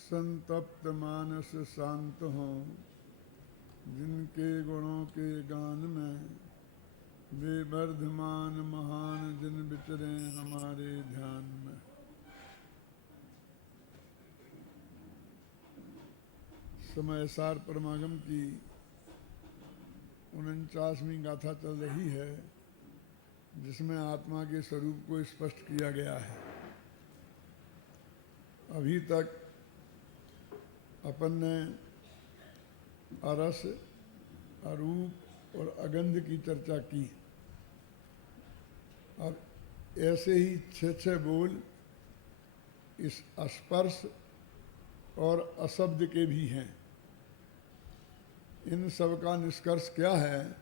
संतप्त मानस शांत हों, जिनके गुणों के गान में वे वर्धमान महान जिन विचरे हमारे ध्यान में। समय सार परमागम की 49वीं गाथा चल रही है, जिसमें आत्मा के स्वरूप को स्पष्ट किया गया है। अभी तक अपन ने अरस, अरूप और अगंध की चर्चा की। अब ऐसे ही 6 बोल इस स्पर्श और अशब्द के भी हैं। इन सब का निष्कर्ष क्या है,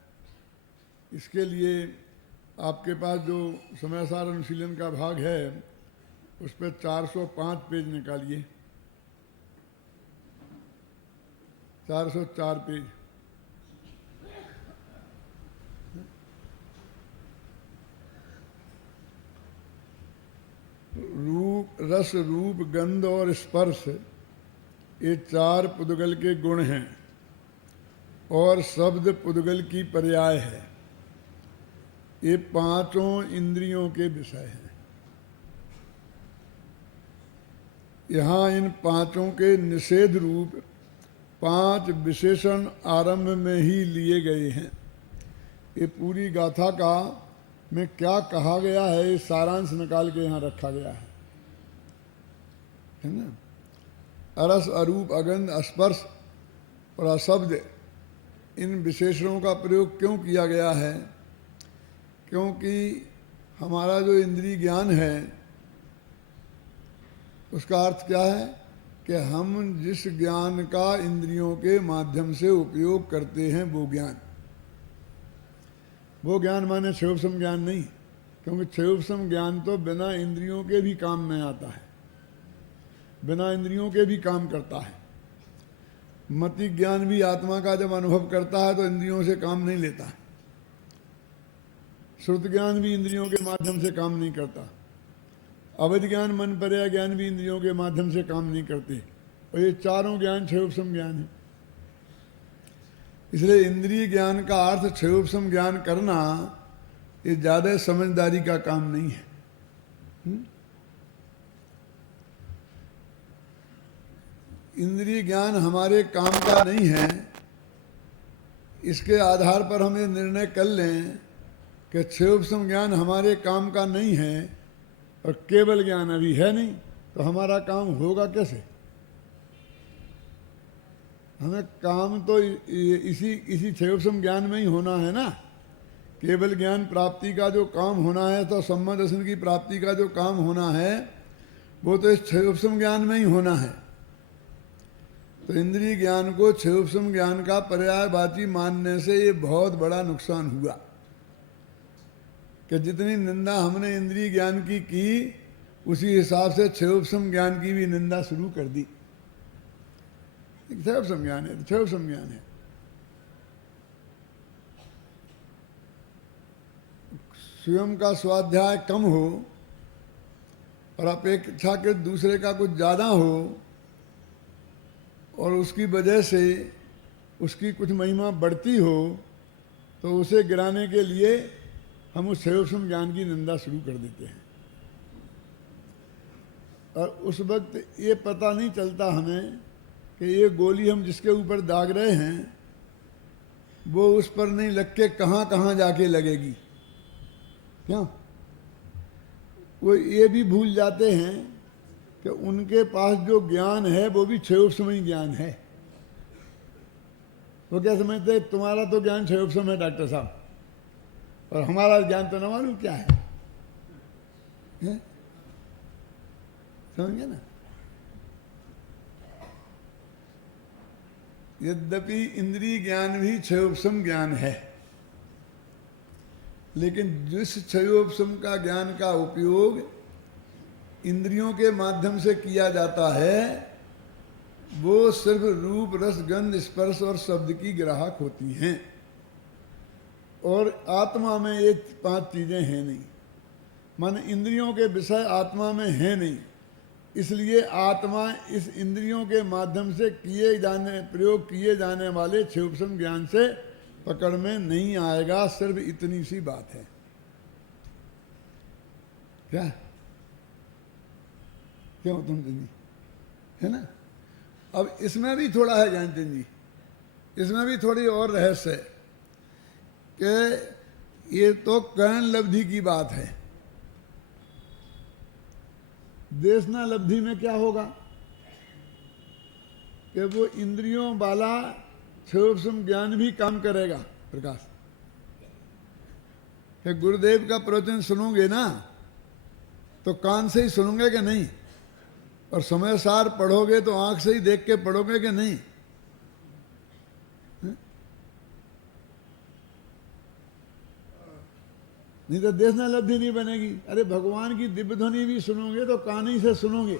इसके लिए आपके पास जो समयसार अनुशीलन का भाग है उस पर 405 पेज निकालिए। 404 पेज। रूप, रस, रूप, गंध और स्पर्श, ये 4 पुद्गल के गुण हैं और शब्द पुद्गल की पर्याय है। ये 5 इंद्रियों के विषय हैं। यहाँ इन 5 के निषेध रूप 5 विशेषण आरंभ में ही लिए गए हैं। ये पूरी गाथा का में क्या कहा गया है, ये सारांश निकाल के यहाँ रखा गया है ना। अरस, अरूप, अगंध, स्पर्श और अशब्द, इन विशेषणों का प्रयोग क्यों किया गया है? क्योंकि हमारा जो इंद्रिय ज्ञान है उसका अर्थ क्या है कि हम जिस ज्ञान का इंद्रियों के माध्यम से उपयोग करते हैं वो ज्ञान माने क्षयोपशम ज्ञान नहीं, क्योंकि क्षयोपशम ज्ञान तो बिना इंद्रियों के भी काम में आता है, बिना इंद्रियों के भी काम करता है। मति ज्ञान भी आत्मा का जब अनुभव करता है तो इंद्रियों से काम नहीं लेता है। श्रुत ज्ञान भी इंद्रियों के माध्यम से काम नहीं करता। अवध ज्ञान, मन पर्याय ज्ञान भी इंद्रियों के माध्यम से काम नहीं करते। और ये चारों ज्ञान क्षयोपशम ज्ञान है। इसलिए इंद्रिय ज्ञान का अर्थ क्षयोपशम ज्ञान करना ये ज्यादा समझदारी का काम नहीं है। इंद्रिय ज्ञान हमारे काम का नहीं है। इसके आधार पर हम ये निर्णय कर लें कि क्षयोपशम ज्ञान हमारे काम का नहीं है और केवल ज्ञान अभी है नहीं, तो हमारा काम होगा कैसे? हमें काम तो इसी क्षयोपशम ज्ञान में ही होना है ना। केवल ज्ञान प्राप्ति का जो काम होना है, तो सम्मा दर्शन की प्राप्ति का जो काम होना है वो तो इस क्षयोपशम ज्ञान में ही होना है। तो इंद्रिय ज्ञान को क्षयोपशम ज्ञान का पर्यायवाची मानने से ये बहुत बड़ा नुकसान हुआ कि जितनी निंदा हमने इंद्रिय ज्ञान की उसी हिसाब से क्षयोपशम ज्ञान की भी निंदा शुरू कर दी। क्षयोपशम ज्ञान है, क्षयोपशम ज्ञान है। स्वयं का स्वाध्याय कम हो और अपेक्षाकृत दूसरे का कुछ ज़्यादा हो और उसकी वजह से उसकी कुछ महिमा बढ़ती हो, तो उसे गिराने के लिए हम उस क्षयोपशम ज्ञान की निंदा शुरू कर देते हैं। और उस वक्त ये पता नहीं चलता हमें कि ये गोली हम जिसके ऊपर दाग रहे हैं वो उस पर नहीं लग के कहाँ कहाँ जाके लगेगी। क्यों? वो ये भी भूल जाते हैं कि उनके पास जो ज्ञान है वो भी क्षयोपशमी ज्ञान है। वो क्या समझते हैं, तुम्हारा तो ज्ञान क्षयोपशम है डॉक्टर साहब, और हमारा ज्ञान तो न मालूम क्या है? समझ गए ना। यद्यपि इंद्रिय ज्ञान भी क्षयोपशम ज्ञान है, लेकिन जिस क्षयोपशम का ज्ञान का उपयोग इंद्रियों के माध्यम से किया जाता है वो सिर्फ रूप, रस, गंध, स्पर्श और शब्द की ग्राहक होती हैं। और आत्मा में ये 5 चीजें हैं नहीं। माने इंद्रियों के विषय आत्मा में है नहीं, इसलिए आत्मा इस इंद्रियों के माध्यम से प्रयोग किए जाने वाले क्षयोपम ज्ञान से पकड़ में नहीं आएगा। सिर्फ इतनी सी बात है। क्या क्यों तुम जी, है ना? अब इसमें भी थोड़ा है ज्ञानचंद जी, इसमें भी थोड़ी और रहस्य है कि ये तो कर्ण लब्धि की बात है। देशना लब्धि में क्या होगा कि वो इंद्रियों वाला क्षयोपम ज्ञान भी काम करेगा। प्रकाश कि गुरुदेव का प्रवचन सुनोगे ना तो कान से ही सुनोगे कि नहीं, और समय सार पढ़ोगे तो आंख से ही देख के पढ़ोगे कि नहीं? नहीं तो देशना लब्धि नहीं बनेगी। अरे भगवान की दिव्य ध्वनि भी सुनोगे तो कान ही से सुनोगे।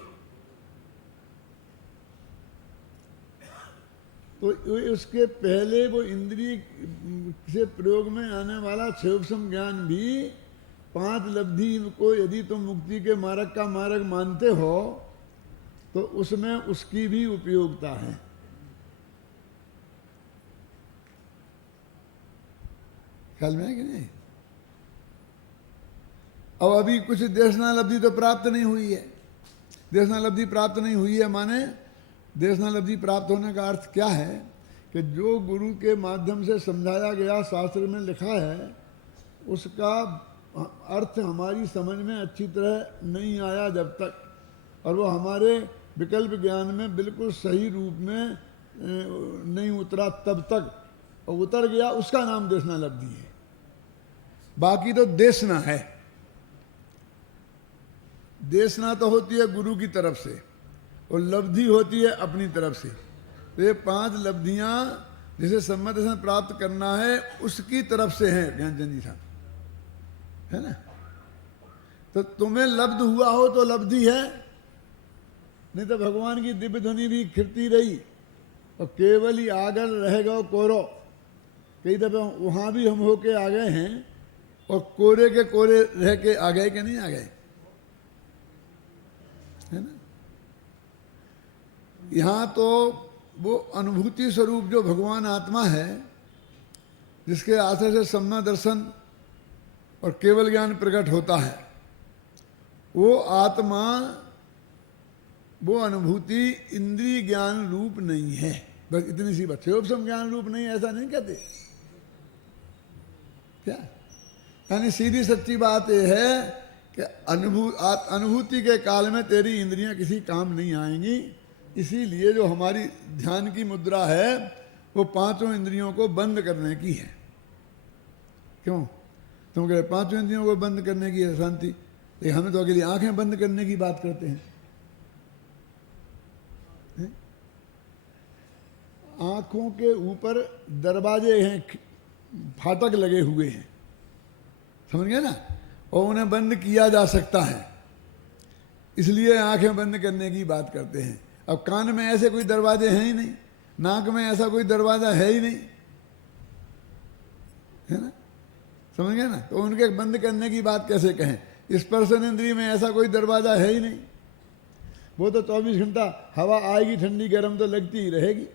तो उसके पहले वो इंद्रिय से प्रयोग में आने वाला क्षयोपम ज्ञान भी 5 लब्धि को यदि तुम मुक्ति के मार्ग का मार्ग मानते हो तो उसमें उसकी भी उपयोगिता है। ख्याल में है कि नहीं? अब अभी कुछ देशना लब्धि तो प्राप्त नहीं हुई है। देशना लब्धि प्राप्त नहीं हुई है माने देशना लब्धि प्राप्त होने का अर्थ क्या है कि जो गुरु के माध्यम से समझाया गया, शास्त्र में लिखा है, उसका अर्थ हमारी समझ में अच्छी तरह नहीं आया जब तक, और वो हमारे विकल्प ज्ञान में बिल्कुल सही रूप में नहीं उतरा तब तक, और उतर गया, उसका नाम देशना लब्धि है। बाकी तो देशना है। देशना तो होती है गुरु की तरफ से और लब्धि होती है अपनी तरफ से। तो ये 5 लब्धियां जिसे सम्मत दर्शन प्राप्त करना है उसकी तरफ से हैं ज्ञानचंद जी साहब, है ना? तो तुम्हें लब्ध हुआ हो तो लब्धि है, नहीं तो भगवान की दिव्य ध्वनि भी खिरती रही और केवल ही आगर रह गए कोरो। कई दफे वहां भी हम होके आ गए हैं और कोरे के कोरे रह के आ गए कि नहीं आ गए, है ना? यहाँ तो वो अनुभूति स्वरूप जो भगवान आत्मा है, जिसके आश्रय से सम्यक दर्शन और केवल ज्ञान प्रकट होता है, वो आत्मा, वो अनुभूति इंद्रिय ज्ञान रूप नहीं है। बस इतनी सी बात। क्षयोपम ज्ञान रूप नहीं, ऐसा नहीं कहते क्या? यानी सीधी सच्ची बात यह है कि अनुभूति के काल में तेरी इंद्रियां किसी काम नहीं आएंगी। इसीलिए जो हमारी ध्यान की मुद्रा है वो 5 इंद्रियों को बंद करने की है। क्यों? तुम कह 5 इंद्रियों को बंद करने की है शांति, लेकिन हमें तो अकेली आंखें बंद करने की बात करते हैं। आंखों के ऊपर दरवाजे हैं, फाटक लगे हुए हैं, समझ गए ना? और उन्हें बंद किया जा सकता है, इसलिए आंखें बंद करने की बात करते हैं। अब कान में ऐसे कोई दरवाजे हैं ही नहीं, नाक में ऐसा कोई दरवाजा है ही नहीं, है ना? समझ गए ना? तो उनके बंद करने की बात कैसे कहें? स्पर्शन इंद्रिय में ऐसा कोई दरवाजा है ही नहीं। वो तो 24 घंटा हवा आएगी, ठंडी गर्म तो लगती ही रहेगी,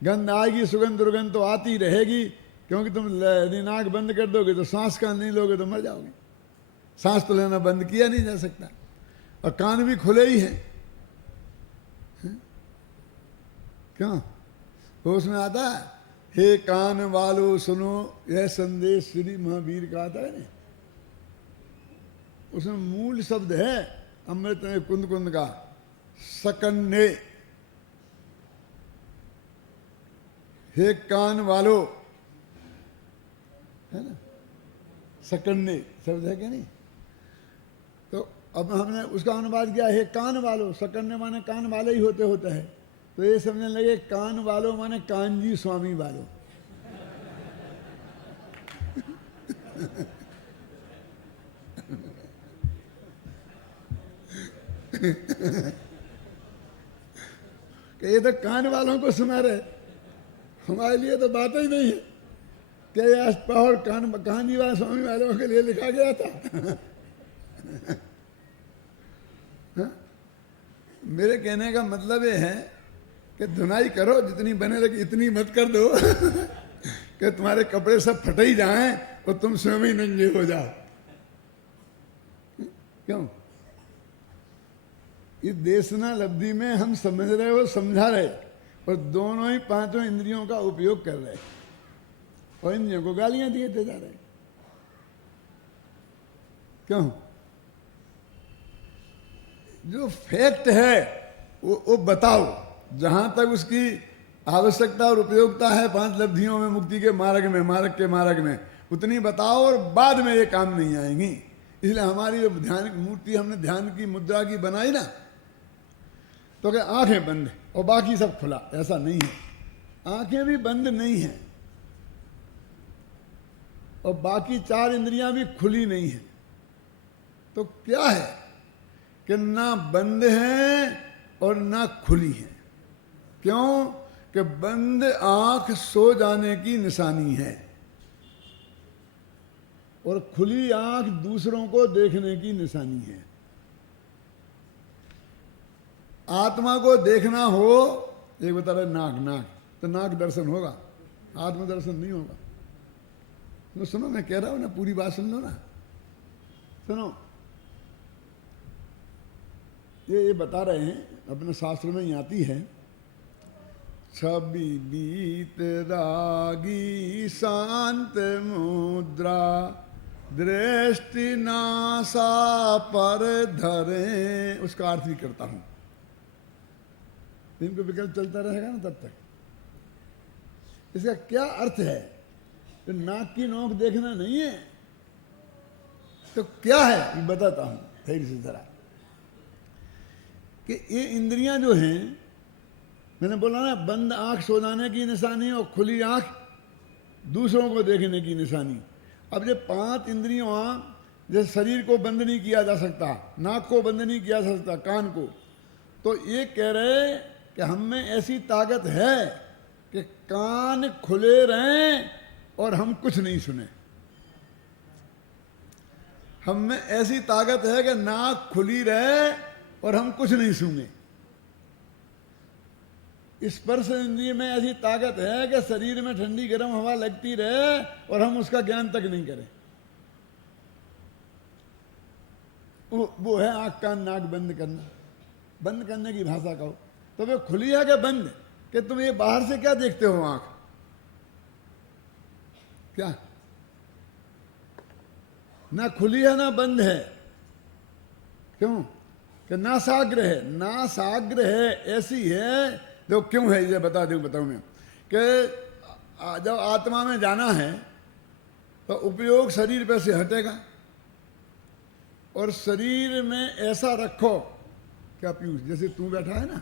गंध आएगी, सुगंध दुर्गंध तो आती रहेगी, क्योंकि तुम नाक बंद कर दोगे तो सांस का नहीं लोगे तो मर जाओगे। सांस तो लेना बंद किया नहीं जा सकता, और कान भी खुले ही हैं। क्यों? तो उसमें आता है, हे कान वालों सुनो यह संदेश श्री महावीर का, आता है ना? उसमें मूल शब्द है अमृत कुंद कुंद का, सकन्ने। हे कान वालों, है ना? सकन्ने शब्द है क्या नहीं? तो अब हमने उसका अनुवाद किया, हे कान वालों। सकन्ने माने कान वाले ही होते हैं, तो ये समझने लगे कान वालों माने कानजी स्वामी वालों। ये तो कान वालों को सुना रहे, हमारे लिए तो बात ही नहीं है क्या? ये पहाड़ कानजी वाले स्वामी वालों के लिए लिखा गया था। हाँ? मेरे कहने का मतलब ये है कि धुनाई करो जितनी बने, लेकिन इतनी मत कर दो कि तुम्हारे कपड़े सब फटे ही जाएं और तुम स्वयं ही नंगे हो जाओ। क्यों? इस देशना लब्धि में हम समझ रहे हो, समझा रहे, और दोनों ही पांचों इंद्रियों का उपयोग कर रहे और इंद्रियों को गालियां देते जा रहे। क्यों? जो फैक्ट है वो बताओ, जहां तक उसकी आवश्यकता और उपयोगिता है पांच लब्धियों में, मुक्ति के मार्ग में, मार्ग में उतनी बताओ, और बाद में ये काम नहीं आएंगी। इसलिए हमारी जो ध्यान मूर्ति हमने ध्यान की मुद्रा की बनाई ना, तो क्या आंखें बंद और बाकी सब खुला? ऐसा नहीं है, आंखें भी बंद नहीं है और बाकी चार इंद्रियां भी खुली नहीं है। तो क्या है कि ना बंद है और ना खुली है। क्यों? कि बंद आंख सो जाने की निशानी है और खुली आंख दूसरों को देखने की निशानी है। आत्मा को देखना हो, एक बता रहे नाक, तो नाक दर्शन होगा, आत्म दर्शन नहीं होगा। तो सुनो, मैं कह रहा हूं ना, पूरी बात सुन लो ना। सुनो, ये बता रहे हैं, अपने शास्त्र में ही आती है, छवि बीत रागी शांत मुद्रा दृष्टि नासा पर धरे। उसका अर्थ भी करता हूं, इनको विकल्प चलता रहेगा ना तब तक। इसका क्या अर्थ है? तो नाक की नोक देखना नहीं है, तो क्या है ये बताता हूं फिर से जरा। कि ये इंद्रियां जो हैं, मैंने बोला ना, बंद आंख सो जाने की निशानी और खुली आंख दूसरों को देखने की निशानी। अब ये पांच इंद्रियों, जैसे शरीर को बंद नहीं किया जा सकता, नाक को बंद नहीं किया जा सकता, कान को, तो ये कह रहे कि हम में ऐसी ताकत है कि कान खुले रहें और हम कुछ नहीं सुने। हम में ऐसी ताकत है कि नाक खुली रहे और हम कुछ नहीं सूंघे। स्पर्श इंद्रिय में ऐसी ताकत है कि शरीर में ठंडी गर्म हवा लगती रहे और हम उसका ज्ञान तक नहीं करें। वो है आंख कान नाक बंद करना, बंद करने की भाषा कहो। तो वे खुली है कि बंद? कि तुम ये बाहर से क्या देखते हो? आंख क्या ना खुली है ना बंद है? क्यों? कि नासाग्र है, नासाग्र है, ऐसी है। तो क्यों है ये बताऊं मैं कि जब आत्मा में जाना है तो उपयोग शरीर पे से हटेगा, और शरीर में ऐसा रखो, क्या पीयूष, जैसे तू बैठा है ना,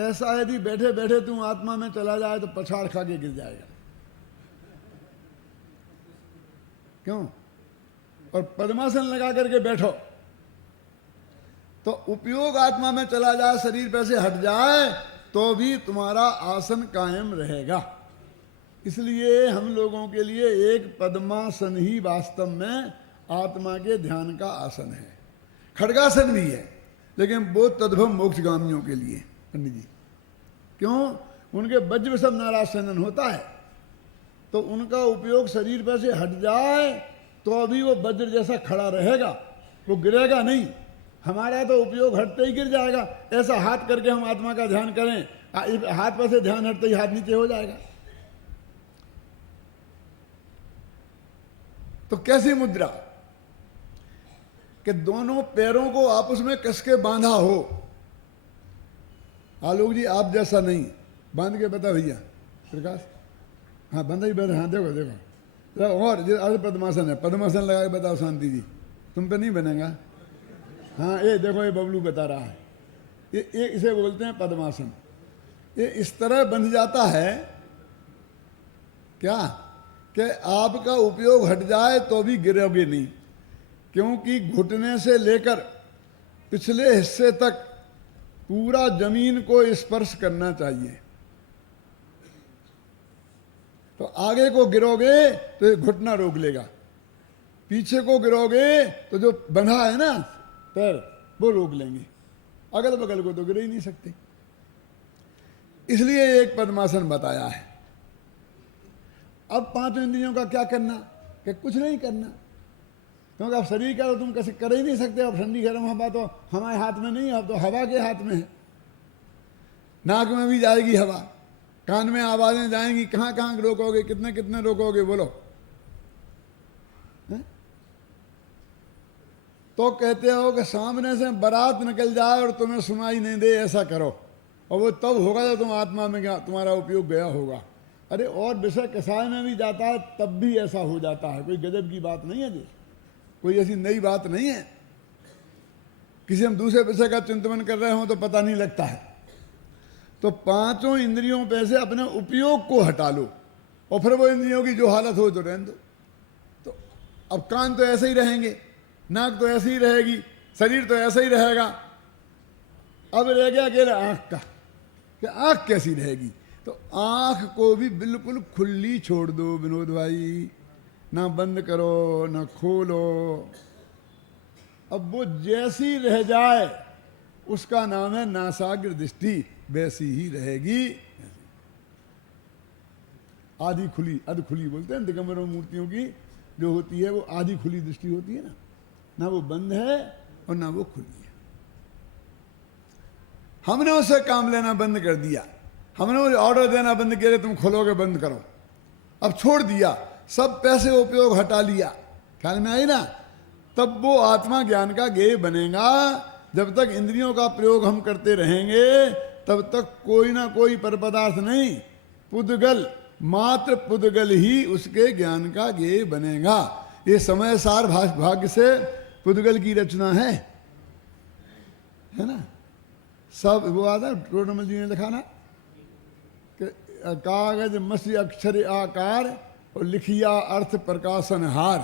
ऐसा यदि बैठे बैठे तू आत्मा में चला जाए तो पछाड़ खा के गिर जाएगा। क्यों? और पद्मासन लगा करके बैठो तो उपयोग आत्मा में चला जाए, शरीर पे से हट जाए, तो भी तुम्हारा आसन कायम रहेगा। इसलिए हम लोगों के लिए एक पद्मासन ही वास्तव में आत्मा के ध्यान का आसन है। खड्गासन भी है, लेकिन वो तद्भव मोक्षगामियों के लिए पंडित जी। क्यों? उनके वज्र सब नारायण होता है, तो उनका उपयोग शरीर पर से हट जाए तो अभी वो वज्र जैसा खड़ा रहेगा, वो गिरेगा नहीं। हमारा तो उपयोग हटते ही गिर जाएगा। ऐसा हाथ करके हम आत्मा का ध्यान करें, हाथ पर से ध्यान हटते ही हाथ नीचे हो जाएगा। तो कैसी मुद्रा? कि दोनों पैरों को आपस में कस के बांधा हो। आलोक जी, आप जैसा नहीं, बांध के बता भैया प्रकाश। हाँ, बंधा ही बैठा। हाँ, देखो देखो, और पद्मासन है, पद्मासन लगा के बताओ शांति जी, तुम पे नहीं बनेगा। हाँ, ये देखो, ये बबलू बता रहा है, ये इसे बोलते हैं पद्मासन। ये इस तरह बंध जाता है क्या कि आपका उपयोग हट जाए तो भी गिरोगे नहीं, क्योंकि घुटने से लेकर पिछले हिस्से तक पूरा जमीन को स्पर्श करना चाहिए। तो आगे को गिरोगे तो ये घुटना रोक लेगा, पीछे को गिरोगे तो जो बंधा है ना पैर, वो रोक लेंगे, अगल बगल को तो गिर ही नहीं सकते। इसलिए एक पद्मासन बताया है। अब 5 इंद्रियों का क्या करना, कि कुछ नहीं करना, क्योंकि अब शरीर का तो तुम कैसे कर ही नहीं सकते। अब ठंडी गर्म हवा तो हमारे हाथ में नहीं है, अब तो हवा के हाथ में है। नाक में भी जाएगी हवा, कान में आवाजें जाएंगी, कहाँ कहाँ रोकोगे, कितने कितने रोकोगे, बोलो। तो कहते हो कि सामने से बारात निकल जाए और तुम्हें सुनाई नहीं दे, ऐसा करो, और वो तब होगा जब तुम आत्मा में तुम्हारा उपयोग गया होगा। अरे और विषय कसाय में भी जाता है तब भी ऐसा हो जाता है, कोई गजब की बात नहीं है जी, कोई ऐसी नई बात नहीं है। किसी हम दूसरे विषय का चिंतन कर रहे हो तो पता नहीं लगता है। तो 5 इंद्रियों पे से अपने उपयोग को हटा लो, और फिर वो इंद्रियों की जो हालत हो तो रहने दो। तो अब कान तो ऐसे ही रहेंगे, नाक तो ऐसे ही रहेगी, शरीर तो ऐसा ही रहेगा। अब रह गया अकेला आंख का, कि आंख कैसी रहेगी। तो आंख को भी बिल्कुल खुली छोड़ दो विनोद भाई, ना बंद करो ना खोलो। अब वो जैसी रह जाए उसका नाम है नासाग्र दृष्टि, वैसी ही रहेगी। आधी खुली, अध खुली बोलते हैं दिगंबर मूर्तियों की जो होती है, वो आधी खुली दृष्टि होती है ना वो बंद है और ना वो खुली है। हमने उससे काम लेना बंद कर दिया, हमने उसे ऑर्डर देना बंद किया, तुम खोलोगे बंद करो। अब छोड़ दिया, सब पैसे उपयोग हटा लिया, ख्याल में आई ना। तब वो आत्मा ज्ञान का गेय बनेगा। जब तक इंद्रियों का प्रयोग हम करते रहेंगे तब तक कोई ना कोई पर पदार्थ नहीं, पुद्गल, मात्र पुद्गल ही उसके ज्ञान का गेय बनेगा। ये समय सार भाग्य से पुद्गल की रचना है ना। सब वो आता टोडरमल जी ने लिखा ना कि कागज मसी अक्षर आकार और लिखिया अर्थ प्रकाशन हार।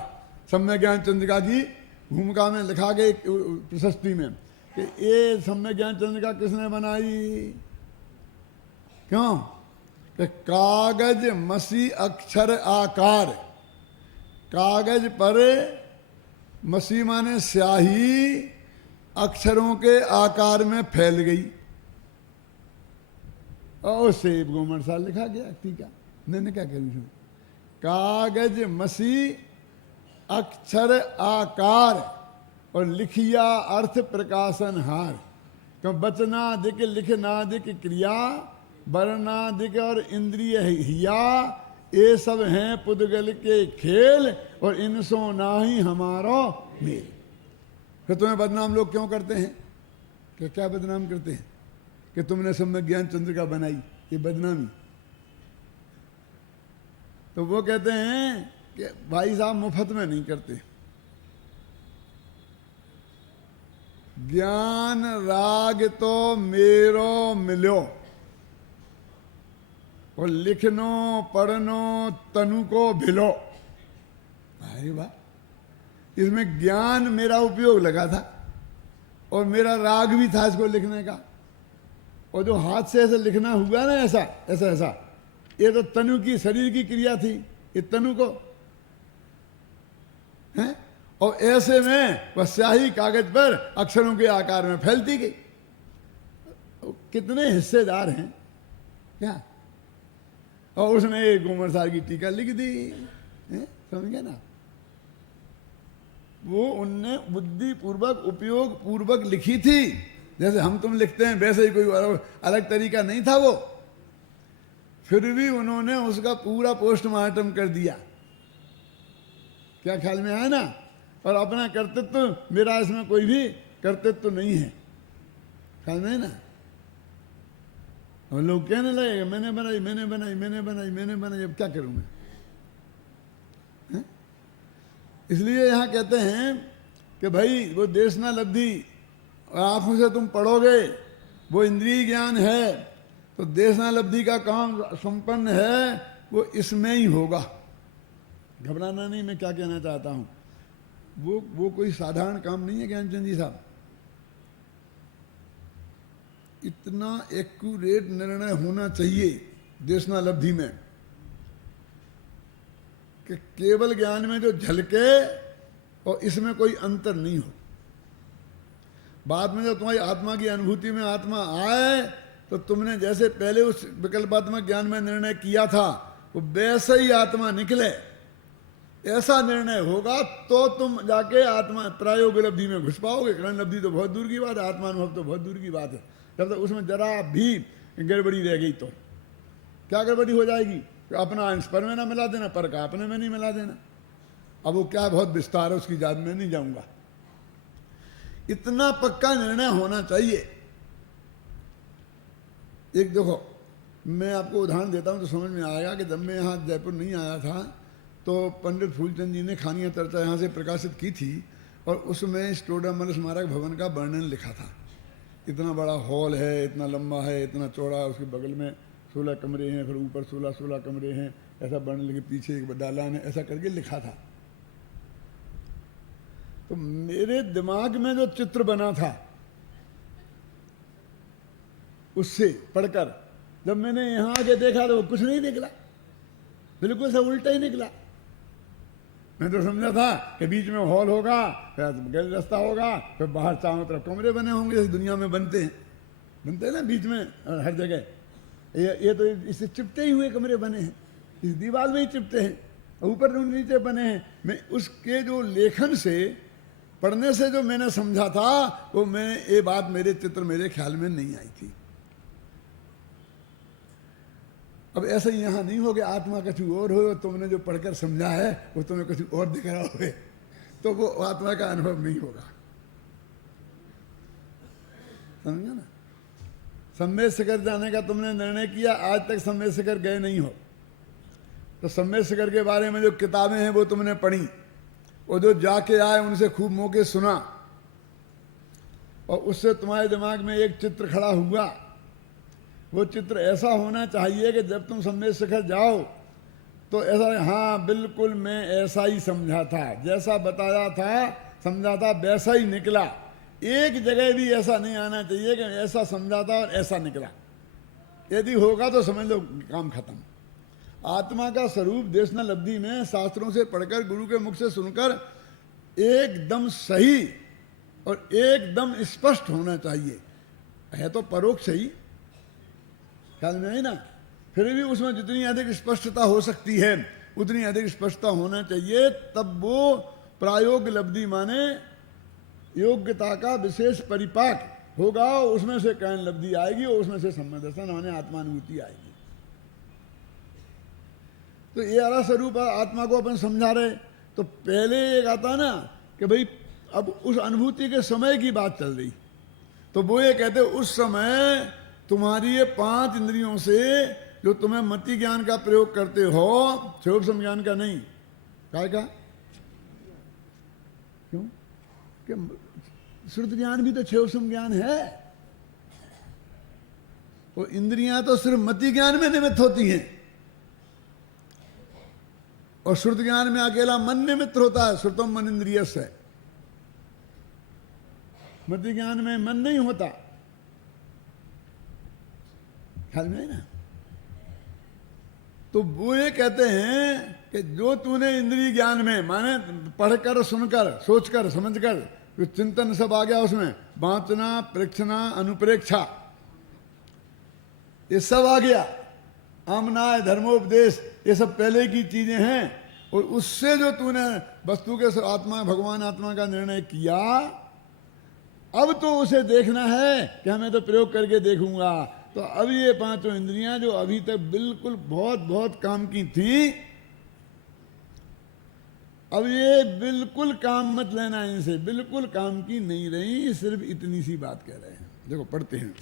सम्यक ज्ञान चंद्रिका की भूमिका में लिखा गया प्रशस्ति में कि ये सम्यक ज्ञान चंद्रिका किसने बनाई, क्यों कि कागज मसी अक्षर आकार, कागज पर मसी माने स्याही अक्षरों के आकार में फैल गई और सेब गोमर सा लिखा गया। ठीक है, मैंने क्या करी, कागज मसी अक्षर आकार और लिखिया अर्थ प्रकाशन हार। क्यों बचनादिक लिखनादिक क्रिया वर्णादिक और इंद्रिय हिया, ये सब हैं पुद्गल के खेल और इनसो ना ही हमारो मेल। फिर तुम्हें बदनाम लोग क्यों करते हैं, कि क्या बदनाम करते हैं कि तुमने सम्यक ज्ञान चंद्रिका बनाई, ये बदनामी। तो वो कहते हैं कि भाई साहब मुफ्त में नहीं करते। ज्ञान राग तो मेरो मिलो और लिखनो पढ़नो तनु को भिलो। अरे वाह, इसमें ज्ञान मेरा उपयोग लगा था और मेरा राग भी था इसको लिखने का, और जो हाथ से ऐसे लिखना हुआ ना ऐसा ऐसा ऐसा, ये तो तनु की शरीर की क्रिया थी, ये तनु को है। और ऐसे में वह स्याही कागज पर अक्षरों के आकार में फैलती गई। कितने हिस्सेदार हैं क्या, और उसने एक उमर सार की टीका लिख दी, समझ गए ना। वो उनने बुद्धि पूर्वक उपयोग पूर्वक लिखी थी, जैसे हम तुम लिखते हैं वैसे ही, कोई अलग तरीका नहीं था वो। फिर भी उन्होंने उसका पूरा पोस्टमार्टम कर दिया, क्या ख्याल में आया ना। और अपना कर्तृत्व, मेरा इसमें कोई भी कर्तृत्व नहीं है, ख्याल में है ना। और लोग कहने लगे मैंने बनाई मैंने बनाई मैंने बनाई मैंने बनाई, अब क्या करूं मैं। इसलिए यहाँ कहते हैं कि भाई वो देशना लब्धि आंखों से तुम पढ़ोगे, वो इंद्रिय ज्ञान है, तो देशना लब्धि का काम संपन्न है वो इसमें ही होगा। घबराना नहीं, मैं क्या कहना चाहता हूँ, वो कोई साधारण काम नहीं है ज्ञानचंद जी साहब। इतना एक्यूरेट निर्णय होना चाहिए देशना लब्धि में कि केवल ज्ञान में जो झलके और इसमें कोई अंतर नहीं हो। बाद में जब तुम्हारी आत्मा की अनुभूति में आत्मा आए तो तुमने जैसे पहले उस विकल्पात्मक ज्ञान में निर्णय किया था वो वैसे ही आत्मा निकले, ऐसा निर्णय होगा तो तुम जाके आत्मा प्रायोग उपलब्धि में घुस पाओगे। करण लब्धि तो बहुत दूर की बात है, आत्मानुभव तो बहुत दूर की बात है। जब तक उसमें जरा भी गड़बड़ी रह गई तो क्या गड़बड़ी हो जाएगी? अपना अंश पर में ना मिला देना, पर का अपने में नहीं मिला देना। अब वो क्या बहुत विस्तार है उसकी जात में नहीं जाऊंगा। इतना पक्का निर्णय होना चाहिए। एक देखो, मैं आपको उदाहरण देता हूं तो समझ में आएगा कि जब मैं यहाँ जयपुर नहीं आया था तो पंडित फूलचंद जी ने खानिया चर्चा यहाँ से प्रकाशित की थी और उसमें स्टोडामल स्मारक भवन का वर्णन लिखा था। इतना बड़ा हॉल है, इतना लंबा है, इतना चौड़ा, उसके बगल में 16 कमरे हैं, फिर ऊपर 16 कमरे हैं, ऐसा वर्णन लिखे, पीछे एक दालान है, ऐसा करके लिखा था। तो मेरे दिमाग में जो चित्र बना था उससे पढ़कर जब मैंने यहां आके देखा तो कुछ नहीं निकला, बिल्कुल से उल्टा ही निकला। मैं तो समझा था कि बीच में हॉल होगा, फिर गैल रास्ता होगा, फिर बाहर चारों तरफ कमरे बने होंगे जैसे दुनिया में बनते हैं ना बीच में हर जगह। ये तो इससे चिपटे ही हुए कमरे बने हैं, इस दीवार में ही चिपटे हैं, ऊपर नीचे बने हैं। मैं उसके जो लेखन से पढ़ने से जो मैंने समझा था वो ये बात मेरे चित्र मेरे ख्याल में नहीं आई थी। अब ऐसा ही यहाँ नहीं हो गया आत्मा कुछ और हो, तुमने जो पढ़कर समझा है वो तुम्हें कुछ और दिख रहा हो तो वो आत्मा का अनुभव नहीं होगा। समझा ना? सम्मेद शिखर जाने का तुमने निर्णय किया, आज तक सम्मेद शिखर गए नहीं हो, तो सम्मेद शिखर के बारे में जो किताबें हैं वो तुमने पढ़ी और जो जाके आए उनसे खूब मौके सुना और उससे तुम्हारे दिमाग में एक चित्र खड़ा हुआ। वो चित्र ऐसा होना चाहिए कि जब तुम सम्मेद शिखर जाओ तो ऐसा, हाँ बिल्कुल मैं ऐसा ही समझा था, जैसा बताया था समझा था वैसा ही निकला। एक जगह भी ऐसा नहीं आना चाहिए कि ऐसा समझा था और ऐसा निकला। यदि होगा तो समझ लो काम खत्म। आत्मा का स्वरूप देशना लब्धि में शास्त्रों से पढ़कर गुरु के मुख से सुनकर एकदम सही और एकदम स्पष्ट होना चाहिए। है तो परोक्ष ही, ख्याल में है ना, फिर भी उसमें जितनी अधिक स्पष्टता हो सकती है उतनी अधिक स्पष्टता होना चाहिए। तब वो प्रायोग लब्धि माने योग्यता का विशेष परिपाक होगा, उसमें से कैन लब्धि आएगी और उसमें से सम्मत दर्शन माने आत्मानुभूति आएगी। तो ये आरा स्वरूप आत्मा को अपन समझा रहे, तो पहले एक आता ना कि भाई अब उस अनुभूति के समय की बात चल रही, तो वो ये कहते उस समय तुम्हारी ये 5 इंद्रियों से जो तुम्हें मति ज्ञान का प्रयोग करते हो, क्षोभ ज्ञान का नहीं, काय का? क्यों? कि श्रुत ज्ञान भी तो क्षोभ ज्ञान है। वो इंद्रियां तो सिर्फ मति ज्ञान में निमित्त होती हैं और श्रुत ज्ञान में अकेला मन निमित्त होता है। श्रुतम मन इंद्रियस है, मति ज्ञान में मन नहीं होता। ख्याल में है ना? तो वो ये कहते हैं कि जो तूने इंद्रिय ज्ञान में माने पढ़कर सुनकर सोचकर समझकर जो चिंतन सब आ गया उसमें, वाचना प्रेक्षणा अनुप्रेक्षा ये सब आ गया, आमनाय धर्मोपदेश ये सब पहले की चीजें हैं। और उससे जो तूने वस्तु के आत्मा भगवान आत्मा का निर्णय किया, अब तो उसे देखना है कि हमें तो प्रयोग करके देखूंगा। तो अब ये 5 इंद्रियां जो अभी तक बिल्कुल बहुत बहुत काम की थी, अब ये बिल्कुल काम मत लेना इनसे, बिल्कुल काम की नहीं रही, सिर्फ इतनी सी बात कह रहे हैं। देखो पढ़ते हैं,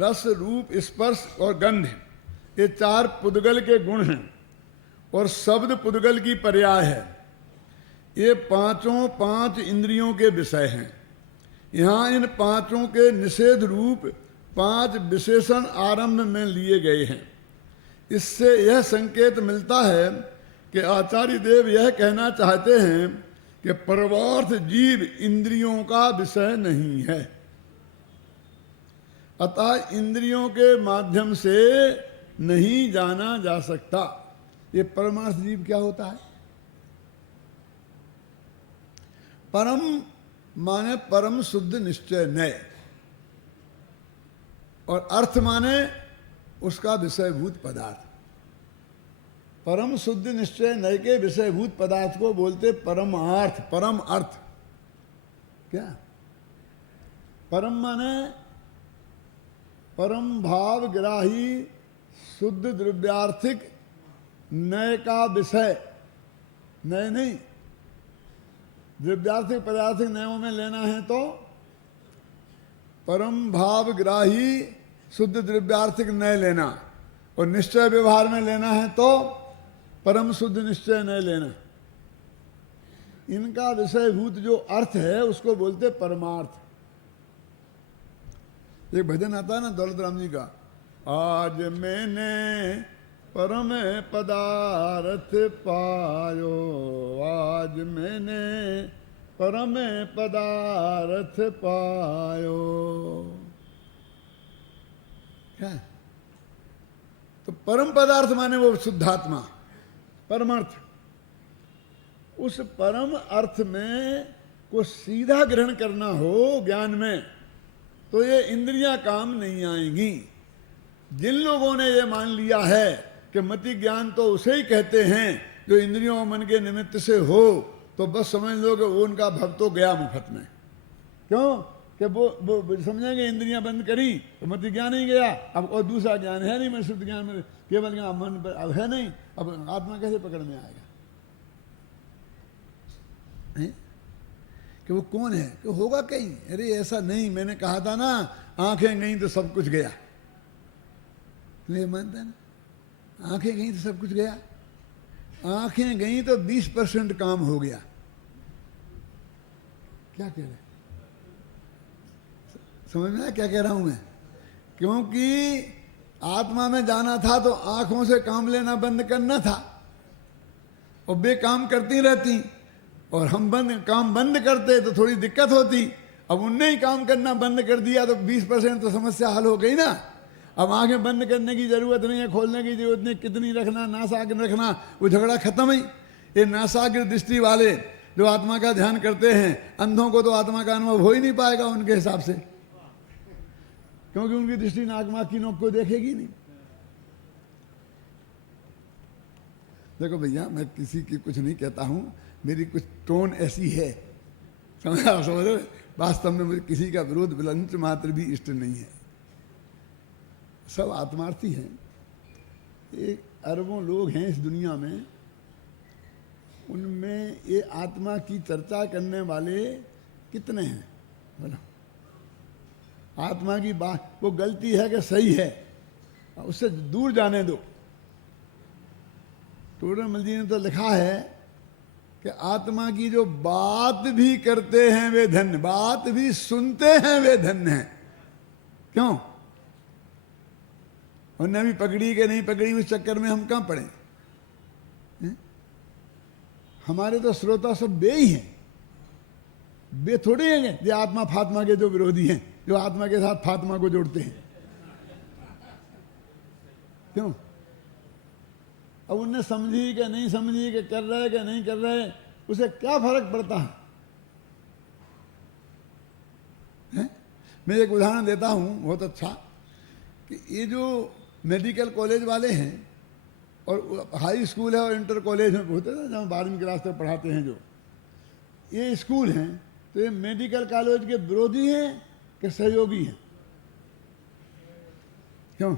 रस रूप स्पर्श और गंध ये 4 पुद्गल के गुण हैं और शब्द पुद्गल की पर्याय है। ये 5 इंद्रियों के विषय हैं। यहाँ इन 5 के निषेध रूप 5 विशेषण आरंभ में लिए गए हैं। इससे यह संकेत मिलता है कि आचार्य देव यह कहना चाहते हैं कि परमार्थ जीव इंद्रियों का विषय नहीं है, अतः इंद्रियों के माध्यम से नहीं जाना जा सकता। ये परमार्थ जीव क्या होता है? परम माने परम शुद्ध निश्चय नय, और अर्थ माने उसका विषयभूत पदार्थ। परम शुद्ध निश्चय नय के विषयभूत पदार्थ को बोलते परमार्थ, परम अर्थ। क्या परम माने परम भाव ग्राही शुद्ध द्रव्यार्थिक नय का विषय, नय नहीं, द्रव्यार्थिक पदार्थिक नयों में लेना है तो परम भाव ग्राही शुद्ध द्रव्यार्थिक नय लेना, और निश्चय व्यवहार में लेना है तो परम शुद्ध निश्चय नय लेना। इनका विषयभूत जो अर्थ है उसको बोलते परमार्थ। एक भजन आता है ना दौलत राम जी का, आज मैंने परम पदार्थ पायो, आज मैंने परम पदार्थ पायो। क्या तो परम पदार्थ माने वो शुद्धात्मा, परमार्थ। उस परम अर्थ में को सीधा ग्रहण करना हो ज्ञान में तो ये इंद्रियां काम नहीं आएंगी। जिन लोगों ने ये मान लिया है कि मति ज्ञान तो उसे ही कहते हैं जो इंद्रियों और मन के निमित्त से हो, तो बस समझ लो कि वो उनका भव तो गया मुफ्त में। क्यों कि वो समझेंगे इंद्रियां बंद करी तो मति ज्ञान ही गया, अब और दूसरा ज्ञान है नहीं, मैं शुद्ध ज्ञान में केवल ज्ञान मन पर अब है नहीं, अब आत्मा कैसे पकड़ में आएगा? है? कि वो कौन है कि होगा कहीं? अरे ऐसा नहीं, मैंने कहा था ना आंखें गई तो सब कुछ गया। नहीं मानता ना, आंखें गई तो सब कुछ गया। आंखें गई तो 20% काम हो गया। क्या कह रहे, समझ में आया क्या कह रहा हूं मैं? क्योंकि आत्मा में जाना था तो आंखों से काम लेना बंद करना था, और बेकाम करती रहती, और हम काम बंद करते तो थोड़ी दिक्कत होती। अब उनने ही काम करना बंद कर दिया तो 20% तो समस्या हल हो गई ना। अब आंखें बंद करने की जरूरत नहीं है, खोलने की जरूरत नहीं, कितनी रखना, नासाग्र रखना, वो झगड़ा खत्म ही। ये नासाग्र दृष्टि वाले जो आत्मा का ध्यान करते हैं, अंधों को तो आत्मा का अनुभव हो ही नहीं पाएगा उनके हिसाब से, क्योंकि उनकी दृष्टि नाक की नोक को देखेगी नहीं। देखो भैया, मैं किसी की कुछ नहीं कहता हूं, मेरी कुछ टोन ऐसी है, समझ रहे? वास्तव में मुझे किसी का विरोध विलंच मात्र भी इष्ट नहीं है, सब आत्मार्थी हैं। एक अरबों लोग हैं इस दुनिया में, उनमें ये आत्मा की चर्चा करने वाले कितने हैं? बोलो, आत्मा की बात वो गलती है कि सही है, उससे दूर जाने दो। टोडरमल जी ने तो लिखा है कि आत्मा की जो बात भी करते हैं वे धन्य, बात भी सुनते हैं वे धन्य हैं। क्यों? उन्हें भी पकड़ी के नहीं पकड़ी, उस चक्कर में हम कहां पड़े? हमारे तो श्रोता सब बे ही हैं, बे थोड़े हैं जो आत्मा फात्मा के जो विरोधी हैं, जो आत्मा के साथ फात्मा को जोड़ते हैं। क्यों? अब उन्हें समझी कि नहीं समझी, कि कर रहे कि नहीं कर रहे, उसे क्या फर्क पड़ता है? मैं एक उदाहरण देता हूं बहुत अच्छा, कि ये जो मेडिकल कॉलेज वाले हैं और हाई स्कूल है और इंटर कॉलेज में होते हैं जहाँ 12वीं क्लास तक पढ़ाते हैं, जो ये स्कूल हैं, तो ये मेडिकल कॉलेज के विरोधी हैं कि सहयोगी हैं? क्यों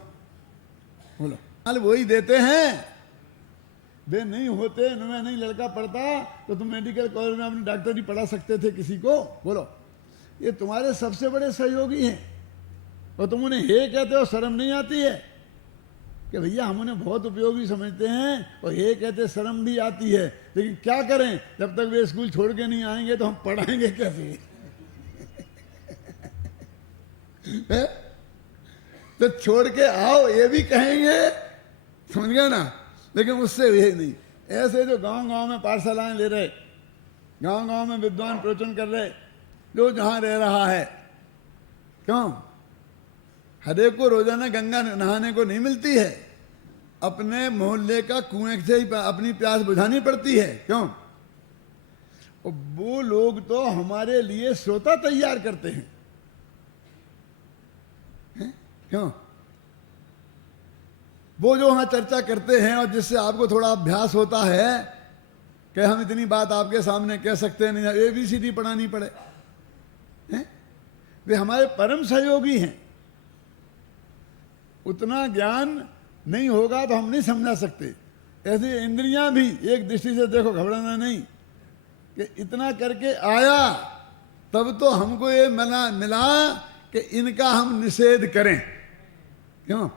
बोलो? हाल वही देते हैं। वे नहीं होते, इनमें नहीं लड़का पढ़ता तो तुम मेडिकल कॉलेज में अपनी डॉक्टरी पढ़ा सकते थे किसी को? बोलो, ये तुम्हारे सबसे बड़े सहयोगी हैं, और तुम उन्हें हे कहते हो, शर्म नहीं आती है कि भैया हम उन्हें बहुत उपयोगी समझते हैं, और हे कहते शर्म भी आती है। लेकिन क्या करें, जब तक वे स्कूल छोड़ के नहीं आएंगे तो हम पढ़ाएंगे कैसे? तो छोड़ के आओ ये भी कहेंगे, समझ गया ना? लेकिन उससे ये नहीं। ऐसे जो गांव-गांव में पाठशालाएं ले रहे, गांव-गांव में विद्वान प्रवचन कर रहे, जो जहां रह रहा है, क्यों? हरेक को रोजाना गंगा नहाने को नहीं मिलती है, अपने मोहल्ले का कुएं से ही अपनी प्यास बुझानी पड़ती है। क्यों? और वो लोग तो हमारे लिए श्रोता तैयार करते हैं, क्यों? वो जो वहां चर्चा करते हैं और जिससे आपको थोड़ा अभ्यास होता है कि हम इतनी बात आपके सामने कह सकते हैं, नहीं ABCD पढ़ानी पड़े, हैं? वे हमारे परम सहयोगी हैं। उतना ज्ञान नहीं होगा तो हम नहीं समझा सकते। ऐसे इंद्रियां भी एक दृष्टि से देखो, घबराना नहीं, कि इतना करके आया तब तो हमको ये मिला कि इनका हम निषेध करें, क्यों?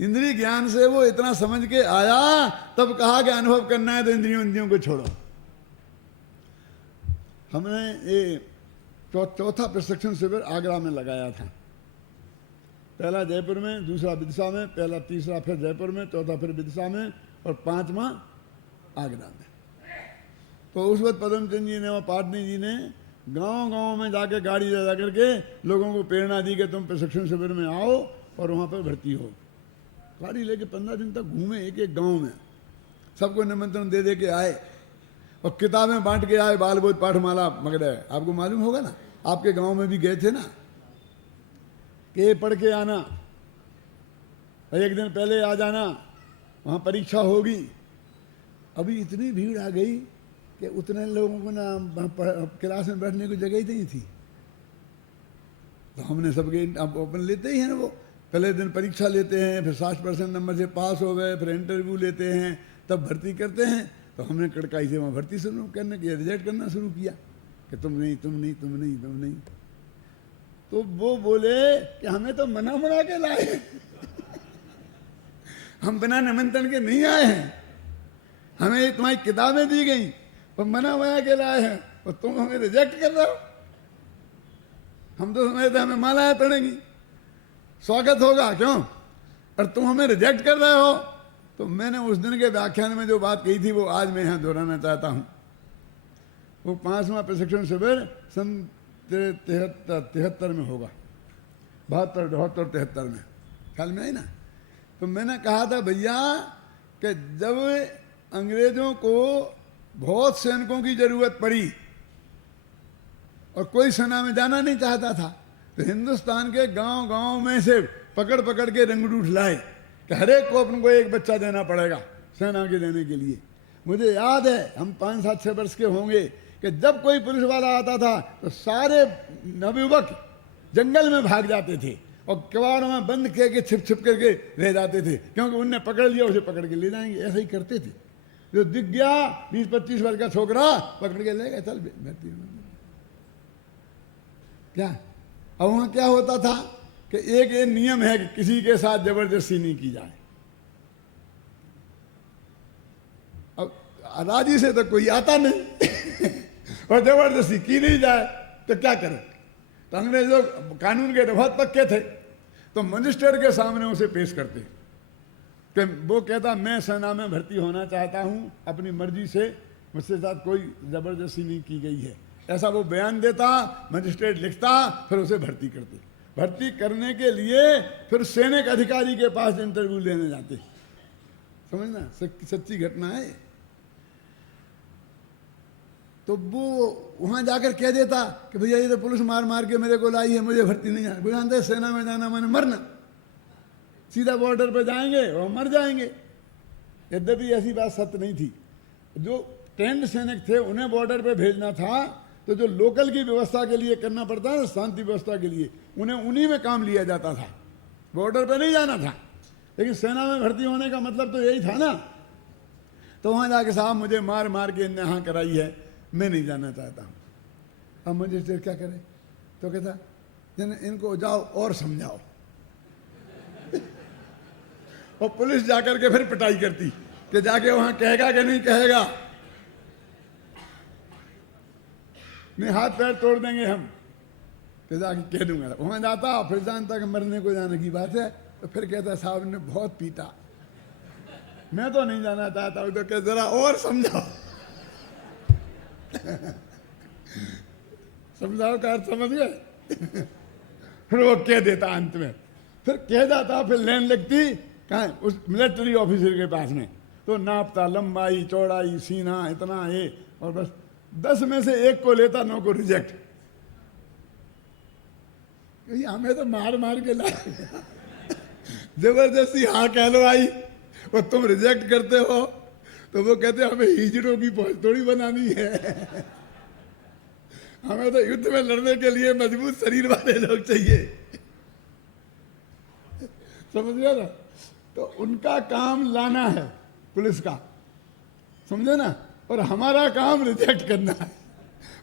इंद्रिय ज्ञान से वो इतना समझ के आया, तब कहा कि अनुभव करना है तो इंद्रियों को छोड़ो। हमने ये चौथा प्रशिक्षण शिविर आगरा में लगाया था। पहला जयपुर में, दूसरा विदिशा में, पहला तीसरा फिर जयपुर में, चौथा फिर विदिशा में और पांचवा आगरा में। तो उस वक्त पदमचंद जी ने और पाटनी जी ने गांव-गांव में जाके गाड़ी ले जा करके लोगों को प्रेरणा दी कि तुम प्रशिक्षण शिविर में आओ और वहाँ पर भर्ती हो। गाड़ी लेके 15 दिन तक घूमे एक एक गांव में, सबको निमंत्रण दे दे के आए और किताबें बांट के आए, बाल बोध पाठमाला वगैरह। आपको मालूम होगा ना, आपके गांव में भी गए थे ना, कि पढ़ के आना, एक दिन पहले आ जाना, वहाँ परीक्षा होगी। अभी इतनी भीड़ आ गई कि उतने लोगों को ना क्लास में बैठने की जगह ही नहीं थी। तो हमने सबके अपन लेते ही हैं ना, वो पहले दिन परीक्षा लेते हैं, फिर 60% नंबर से पास हो गए, फिर इंटरव्यू लेते हैं, तब भर्ती करते हैं। तो हमने कड़काई से वहाँ भर्ती शुरू करने की, रिजेक्ट करना शुरू किया कि तुम नहीं, तुम नहीं, तुम नहीं, तुम नहीं। तो वो बोले कि हमें तो मना के लाए हम बिना निमंत्रण के नहीं आए हैं, हमें तुम्हारी किताबें दी गई और मना के लाए हैं, और तुम हमें रिजेक्ट कर रहे हो। हम तो समझते हमें मालाएं पड़ेंगी, स्वागत होगा, क्यों? और तुम हमें रिजेक्ट कर रहे हो। तो मैंने उस दिन के व्याख्यान में जो बात कही थी वो आज मैं यहाँ दोहराना चाहता हूँ। वो 5वां प्रशिक्षण शिविर सन 73 में होगा, 72, 73, 73 में, ख्याल में आई ना। तो मैंने कहा था भैया कि जब अंग्रेजों को बहुत सैनिकों की जरूरत पड़ी और कोई सेना में जाना नहीं चाहता था, तो हिंदुस्तान के गांव-गांव में से पकड़ के रंगरूट लाए कि हर एक को अपन को एक बच्चा देना पड़ेगा सेना के देने के लिए। मुझे याद है हम 5-7-6 वर्ष के होंगे कि जब कोई पुलिस वाला आता था तो सारे नवयुवक जंगल में भाग जाते थे और किवाड़ों में बंद करके छिप करके रह जाते थे, क्योंकि उनने पकड़ लिया, उसे पकड़ के ले जाएंगे। ऐसा ही करते थे। जो दिख गया 20-25 वर्ष का छोकरा, पकड़ के ले गए, चल भर्ती क्या। अब वहाँ क्या होता था कि एक ये नियम है कि किसी के साथ जबरदस्ती नहीं की जाए। अब राजी से तो कोई आता नहीं और जबरदस्ती की नहीं जाए तो क्या करें। तो अंग्रेज लोग कानून के तो बहुत पक्के थे, तो मजिस्ट्रेट के सामने उसे पेश करते कि वो कहता मैं सेना में भर्ती होना चाहता हूँ अपनी मर्जी से, मुझसे साथ कोई जबरदस्ती नहीं की गई है। ऐसा वो बयान देता, मजिस्ट्रेट लिखता, फिर उसे भर्ती करते। भर्ती करने के लिए फिर सैनिक अधिकारी के पास इंटरव्यू लेने जाते। समझना, सच्ची घटना है। तो वो वहां जाकर कह देता कि भैया ये तो पुलिस मार के मेरे को लाई है, मुझे भर्ती नहीं जाना। वो जानते सेना में जाना मैंने मरना, सीधा बॉर्डर पर जाएंगे और मर जाएंगे। यद्यपि ऐसी बात सत्य नहीं थी। जो ट्रेंड सैनिक थे उन्हें बॉर्डर पे भेजना था, तो जो लोकल की व्यवस्था के लिए करना पड़ता है, शांति व्यवस्था के लिए, उन्हें उन्हीं में काम लिया जाता था, बॉर्डर पे नहीं जाना था। लेकिन सेना में भर्ती होने का मतलब तो यही था ना। तो वहां जाके साहब मुझे मार के इनने यहाँ कराई है, मैं नहीं जाना चाहता हूँ। अब मजिस्ट्रेट क्या करे, तो कहता इनको जाओ और समझाओ और पुलिस जाकर के फिर पिटाई करती कि जाके वहां कहेगा कि नहीं कहेगा, नहीं हाथ पैर तोड़ देंगे हम, तो जाके कह दूंगा। वहां जाता, फिर जानता कि मरने को जाने की बात है, तो फिर कहता साहब ने बहुत पीटा, मैं तो नहीं जाना चाहता हूं। तो कह जरा और समझाओ समझाओ का अर्थ समझ गए। फिर वो कह देता अंत में, फिर कह जाता, फिर लाइन लगती कहाँ, उस मिलिट्री ऑफिसर के पास में, तो नापता लंबाई चौड़ाई सीना इतना है, और बस 10 में से 1 को लेता, 9 को रिजेक्ट। हमें तो मार मार के ला जबरदस्ती हाँ कह लो आई, और तुम रिजेक्ट करते हो, तो वो कहते हमें हिजड़ों की फौज थोड़ी बनानी है, हमें तो युद्ध में लड़ने के लिए मजबूत शरीर वाले लोग चाहिए। समझ गया ना? तो उनका काम लाना है पुलिस का, समझे ना, और हमारा काम रिजेक्ट करना है।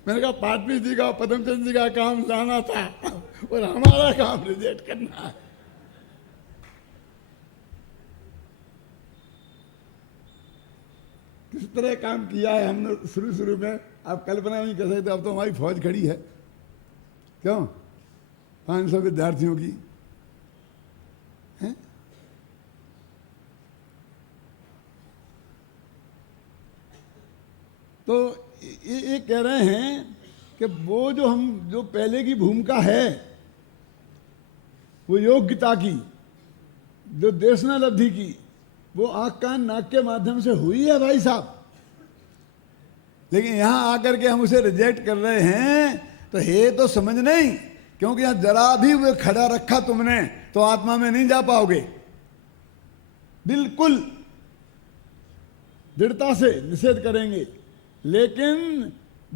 मैंने कहा पाटनी जी का, पद्मचंद जी का काम लाना था, और हमारा काम रिजेक्ट करना है। किस तरह काम किया है हमने शुरू में, आप कल्पना नहीं कर सकते। अब तो हमारी फौज खड़ी है, क्यों? 500 विद्यार्थियों की है? तो ये कह रहे हैं कि वो जो पहले की भूमिका है, वो योग्यता की, जो देशनालब्धि की, वो आँख कान नाक के माध्यम से हुई है भाई साहब। लेकिन यहाँ आकर के हम उसे रिजेक्ट कर रहे हैं, तो हे तो समझ नहीं, क्योंकि यहाँ जरा भी वो खड़ा रखा तुमने तो आत्मा में नहीं जा पाओगे। बिल्कुल दृढ़ता से निषेध करेंगे, लेकिन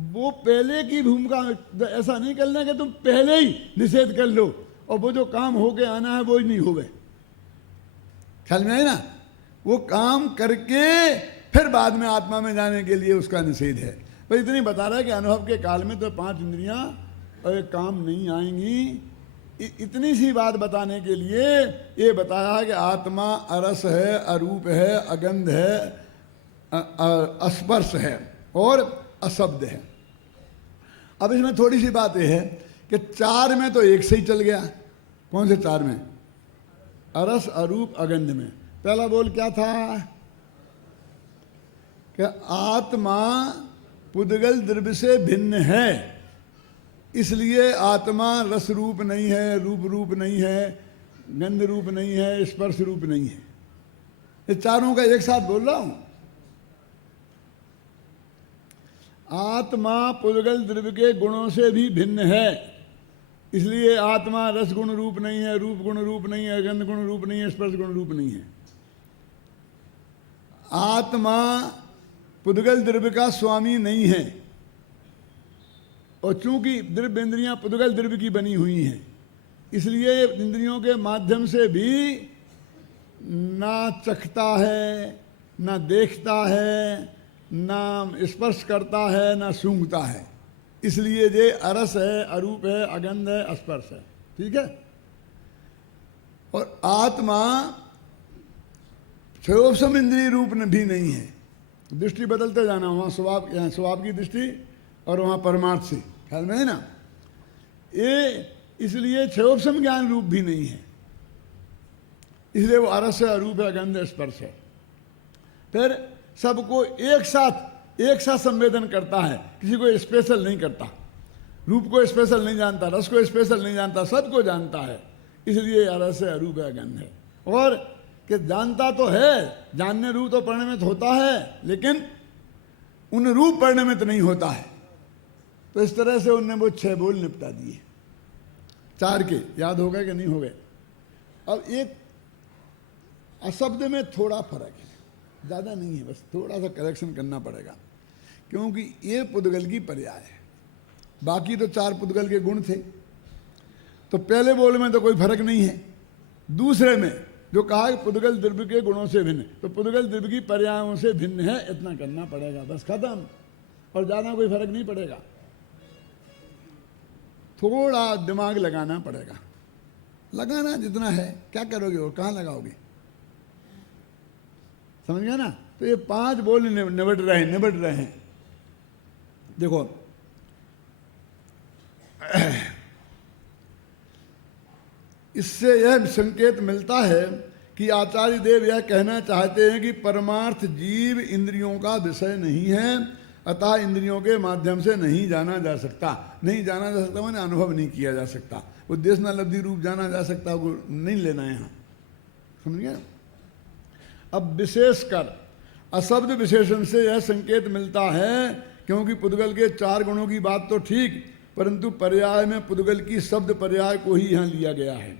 वो पहले की भूमिका, ऐसा नहीं करना कि तुम पहले ही निषेध कर लो और वो जो काम होके आना है वो ही नहीं होवे। ख्याल में है ना? वो काम करके फिर बाद में आत्मा में जाने के लिए उसका निषेध है। पर इतनी बता रहा है कि अनुभव के काल में तो 5 इंद्रियां और एक काम नहीं आएंगी। इतनी सी बात बताने के लिए ये बताया है कि आत्मा अरस है, अरूप है, अगंध है, स्पर्श है और अशब्द है। अब इसमें थोड़ी सी बात यह है कि 4 में तो एक से ही चल गया। कौन से 4 में? अरस, अरूप, अगंध में। पहला बोल क्या था कि आत्मा पुद्गल द्रव्य से भिन्न है, इसलिए आत्मा रस रूप नहीं है, रूप रूप नहीं है, गंध रूप नहीं है, स्पर्श रूप नहीं है। ये चारों का एक साथ बोल रहा हूं। आत्मा पुद्गल द्रव्य के गुणों से भी भिन्न है, इसलिए आत्मा रस गुण रूप नहीं है, रूप गुण रूप नहीं है, गंध गुण रूप नहीं है, स्पर्श गुण रूप नहीं है। आत्मा पुद्गल द्रव्य का स्वामी नहीं है, और चूंकि द्रव्य इंद्रियां पुद्गल द्रव्य की बनी हुई हैं, इसलिए इंद्रियों के माध्यम से भी ना चखता है, ना देखता है, ना स्पर्श करता है, ना सूंघता है। इसलिए ये अरस है, अरूप है, अगंध है, स्पर्श है। ठीक है? और आत्मा क्षयोपम इंद्रिय रूप भी नहीं है। दृष्टि बदलते जाना, वहाँ स्वभाव की दृष्टि और वहाँ परमार्थ से। ख्याल में है ना? ये इसलिए क्षयोपम ज्ञान रूप भी नहीं है, इसलिए वो अरस है, अरूप है, अगंध है, स्पर्श है। फिर सबको एक साथ संवेदन करता है, किसी को स्पेशल नहीं करता। रूप को स्पेशल नहीं जानता, रस को स्पेशल नहीं जानता, सबको जानता है। इसलिए अरस है, अरूप है, अगंध है। और कि जानता तो है, जानने रूप तो परिणमित होता है, लेकिन उन रूप परिणमित नहीं होता है। तो इस तरह से उनने वो 6 बोल निपटा दिए। 4 के याद हो गए कि नहीं हो गए? अब एक अशब्द में थोड़ा फर्क है, ज़्यादा नहीं है, बस थोड़ा सा करेक्शन करना पड़ेगा, क्योंकि ये पुद्गल की पर्याय है। बाकी तो 4 पुद्गल के गुण थे, तो पहले बोल में तो कोई फर्क नहीं है। दूसरे में जो कहा कि पुद्गल द्रव्य के गुणों से भिन्न, तो पुद्गल द्रव्य की पर्यायों से भिन्न है, इतना करना पड़ेगा, बस खत्म। और ज़्यादा कोई फर्क नहीं पड़ेगा, थोड़ा दिमाग लगाना पड़ेगा। लगाना जितना है, क्या करोगे और कहाँ लगाओगे? समझ गया ना? तो ये 5 बोल निबट रहे हैं। देखो, इससे यह संकेत मिलता है कि आचार्य देव यह कहना चाहते हैं कि परमार्थ जीव इंद्रियों का विषय नहीं है, अतः इंद्रियों के माध्यम से नहीं जाना जा सकता। नहीं जाना जा सकता माने अनुभव नहीं किया जा सकता। उद्देश्यनालब्धि रूप जाना जा सकता, वो नहीं लेना है यहाँ। समझ गया? अब विशेषकर अशब्द विशेषण से यह संकेत मिलता है क्योंकि पुद्गल के 4 गुणों की बात तो ठीक, परंतु पर्याय में पुद्गल की शब्द पर्याय को ही यहाँ लिया गया है।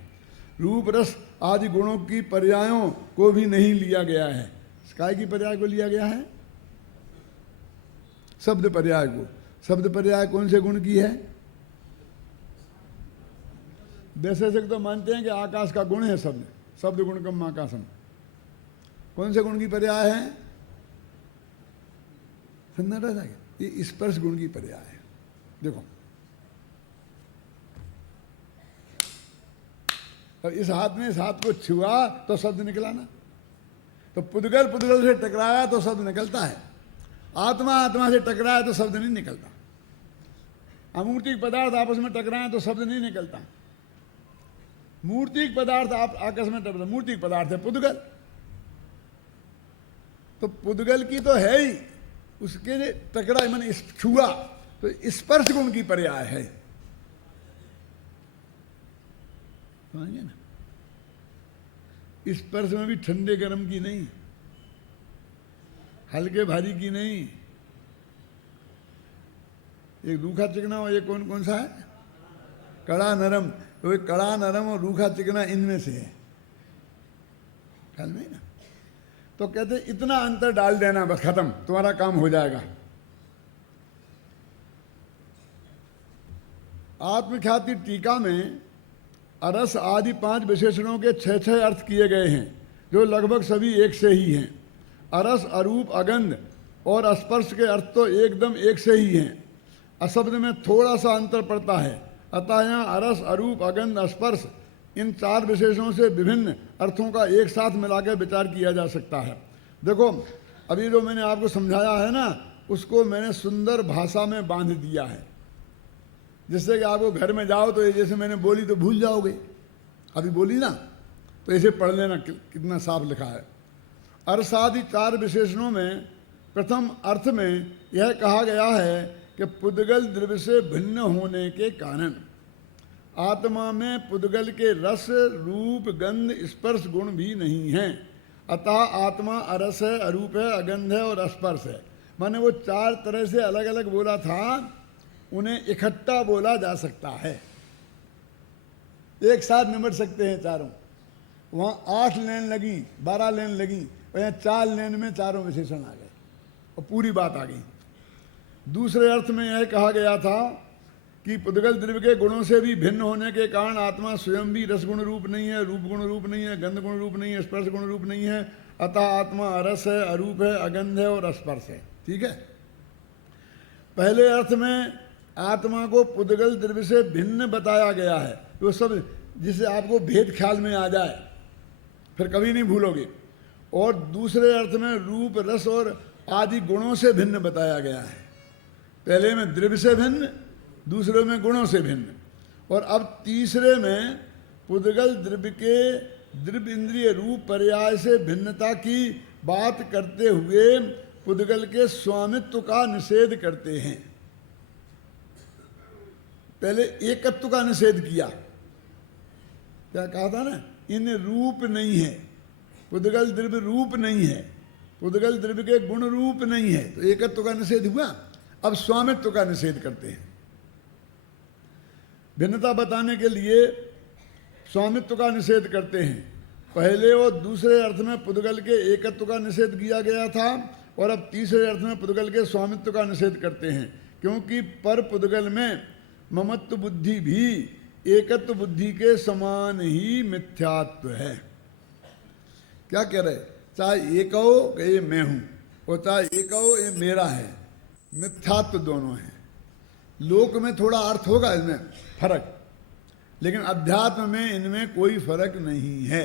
रूप रस आदि गुणों की पर्यायों को भी नहीं लिया गया है। काय की पर्याय को लिया गया है? शब्द पर्याय को। शब्द पर्याय कौन से गुण की है? वैसे से तो मानते हैं कि आकाश का गुण है शब्द, शब्द गुण कम आकाशम। कौन से गुण की पर्याय है? सन्नाटा था क्या? ये स्पर्श गुण की पर्याय है। देखो, और इस हाथ में इस हाथ को छुआ तो शब्द निकला ना। तो पुद्गल पुद्गल से टकराया तो शब्द निकलता है, आत्मा आत्मा से टकराया तो शब्द नहीं निकलता। अमूर्तिक पदार्थ आपस में टकराए तो शब्द नहीं निकलता। मूर्तिक पदार्थ आप आपस में टकराए, मूर्तिक पदार्थ है पुद्गल। तो पुद्गल की तो है ही, उसके टकराए मैंने छुआ तो स्पर्श गुण की पर्याय है। समझिए ना, स्पर्श में भी ठंडे गर्म की नहीं, हल्के भारी की नहीं। एक रूखा चिकना और एक कौन कौन सा है? कड़ा नरम। तो एक कड़ा नरम और रूखा चिकना इनमें से है, ख्याल में ना। तो कहते इतना अंतर डाल देना, बस खत्म, तुम्हारा काम हो जाएगा। आत्मख्याति टीका में अरस आदि 5 विशेषणों के 6 अर्थ किए गए हैं, जो लगभग सभी एक से ही हैं। अरस, अरूप, अगंध और स्पर्श के अर्थ तो एकदम एक से ही हैं। अशब्द में थोड़ा सा अंतर पड़ता है, अतः यहाँ अरस, अरूप, अगंध, स्पर्श इन 4 विशेषणों से विभिन्न अर्थों का एक साथ मिलाकर विचार किया जा सकता है। देखो, अभी जो मैंने आपको समझाया है ना, उसको मैंने सुंदर भाषा में बांध दिया है, जिससे कि आपको घर में जाओ तो ये जैसे मैंने बोली तो भूल जाओगे। अभी बोली ना तो इसे पढ़ लेना, कितना साफ लिखा है। अरसादि 4 विशेषणों में प्रथम अर्थ में यह कहा गया है कि पुद्गल द्रव्य से भिन्न होने के कारण आत्मा में पुद्गल के रस, रूप, गंध, स्पर्श गुण भी नहीं हैं। अतः आत्मा अरस है, अरूप है, अगंध है और स्पर्श है। माने वो 4 तरह से अलग अलग बोला था, उन्हें इकट्ठा बोला जा सकता है, एक साथ निमट सकते हैं चारों। वहाँ 8 लेन लगी, 12 लेन लगी, और यहाँ 4 लेन में चारों विशेषण आ गए और पूरी बात आ गई। दूसरे अर्थ में यह कहा गया था कि पुद्गल द्रव्य के गुणों से भी भिन्न होने के कारण आत्मा स्वयं भी रसगुण रूप नहीं है, रूप गुण रूप नहीं है, गंध गुण रूप नहीं है, स्पर्श गुण रूप नहीं है। अतः आत्मा अरस है, अरूप है, अगंध है और स्पर्श है। ठीक है। पहले अर्थ में आत्मा को पुद्गल द्रव्य से भिन्न बताया गया है, वो सब जिसे आपको भेद ख्याल में आ जाए, फिर कभी नहीं भूलोगे। और दूसरे अर्थ में रूप, रस और आदि गुणों से भिन्न बताया गया है। पहले में द्रव्य से भिन्न, दूसरे में गुणों से भिन्न, और अब तीसरे में पुद्गल द्रव्य के द्रव्य इंद्रिय रूप पर्याय से भिन्नता की बात करते हुए पुद्गल के स्वामित्व का निषेध करते हैं। पहले एकत्व का निषेध किया, क्या कहा था ना, इन रूप नहीं है, पुद्गल द्रव्य रूप नहीं है, पुद्गल द्रव्य के गुण रूप नहीं है, तो एकत्व का निषेध हुआ। अब स्वामित्व का निषेध करते हैं। भिन्नता बताने के लिए स्वामित्व का निषेध करते हैं। पहले और दूसरे अर्थ में पुद्गल के एकत्व का निषेध किया गया था, और अब तीसरे अर्थ में पुद्गल के स्वामित्व का निषेध करते हैं, क्योंकि पर पुद्गल में ममत्व बुद्धि भी एकत्व बुद्धि के समान ही मिथ्यात्व है। क्या कह रहे, चाहे एक हो कि ये मैं हूं, और चाहे एक हो ये मेरा है, मिथ्यात्व दोनों हैं। लोक में थोड़ा अर्थ होगा इसमें फर्क, लेकिन अध्यात्म में इनमें कोई फर्क नहीं है।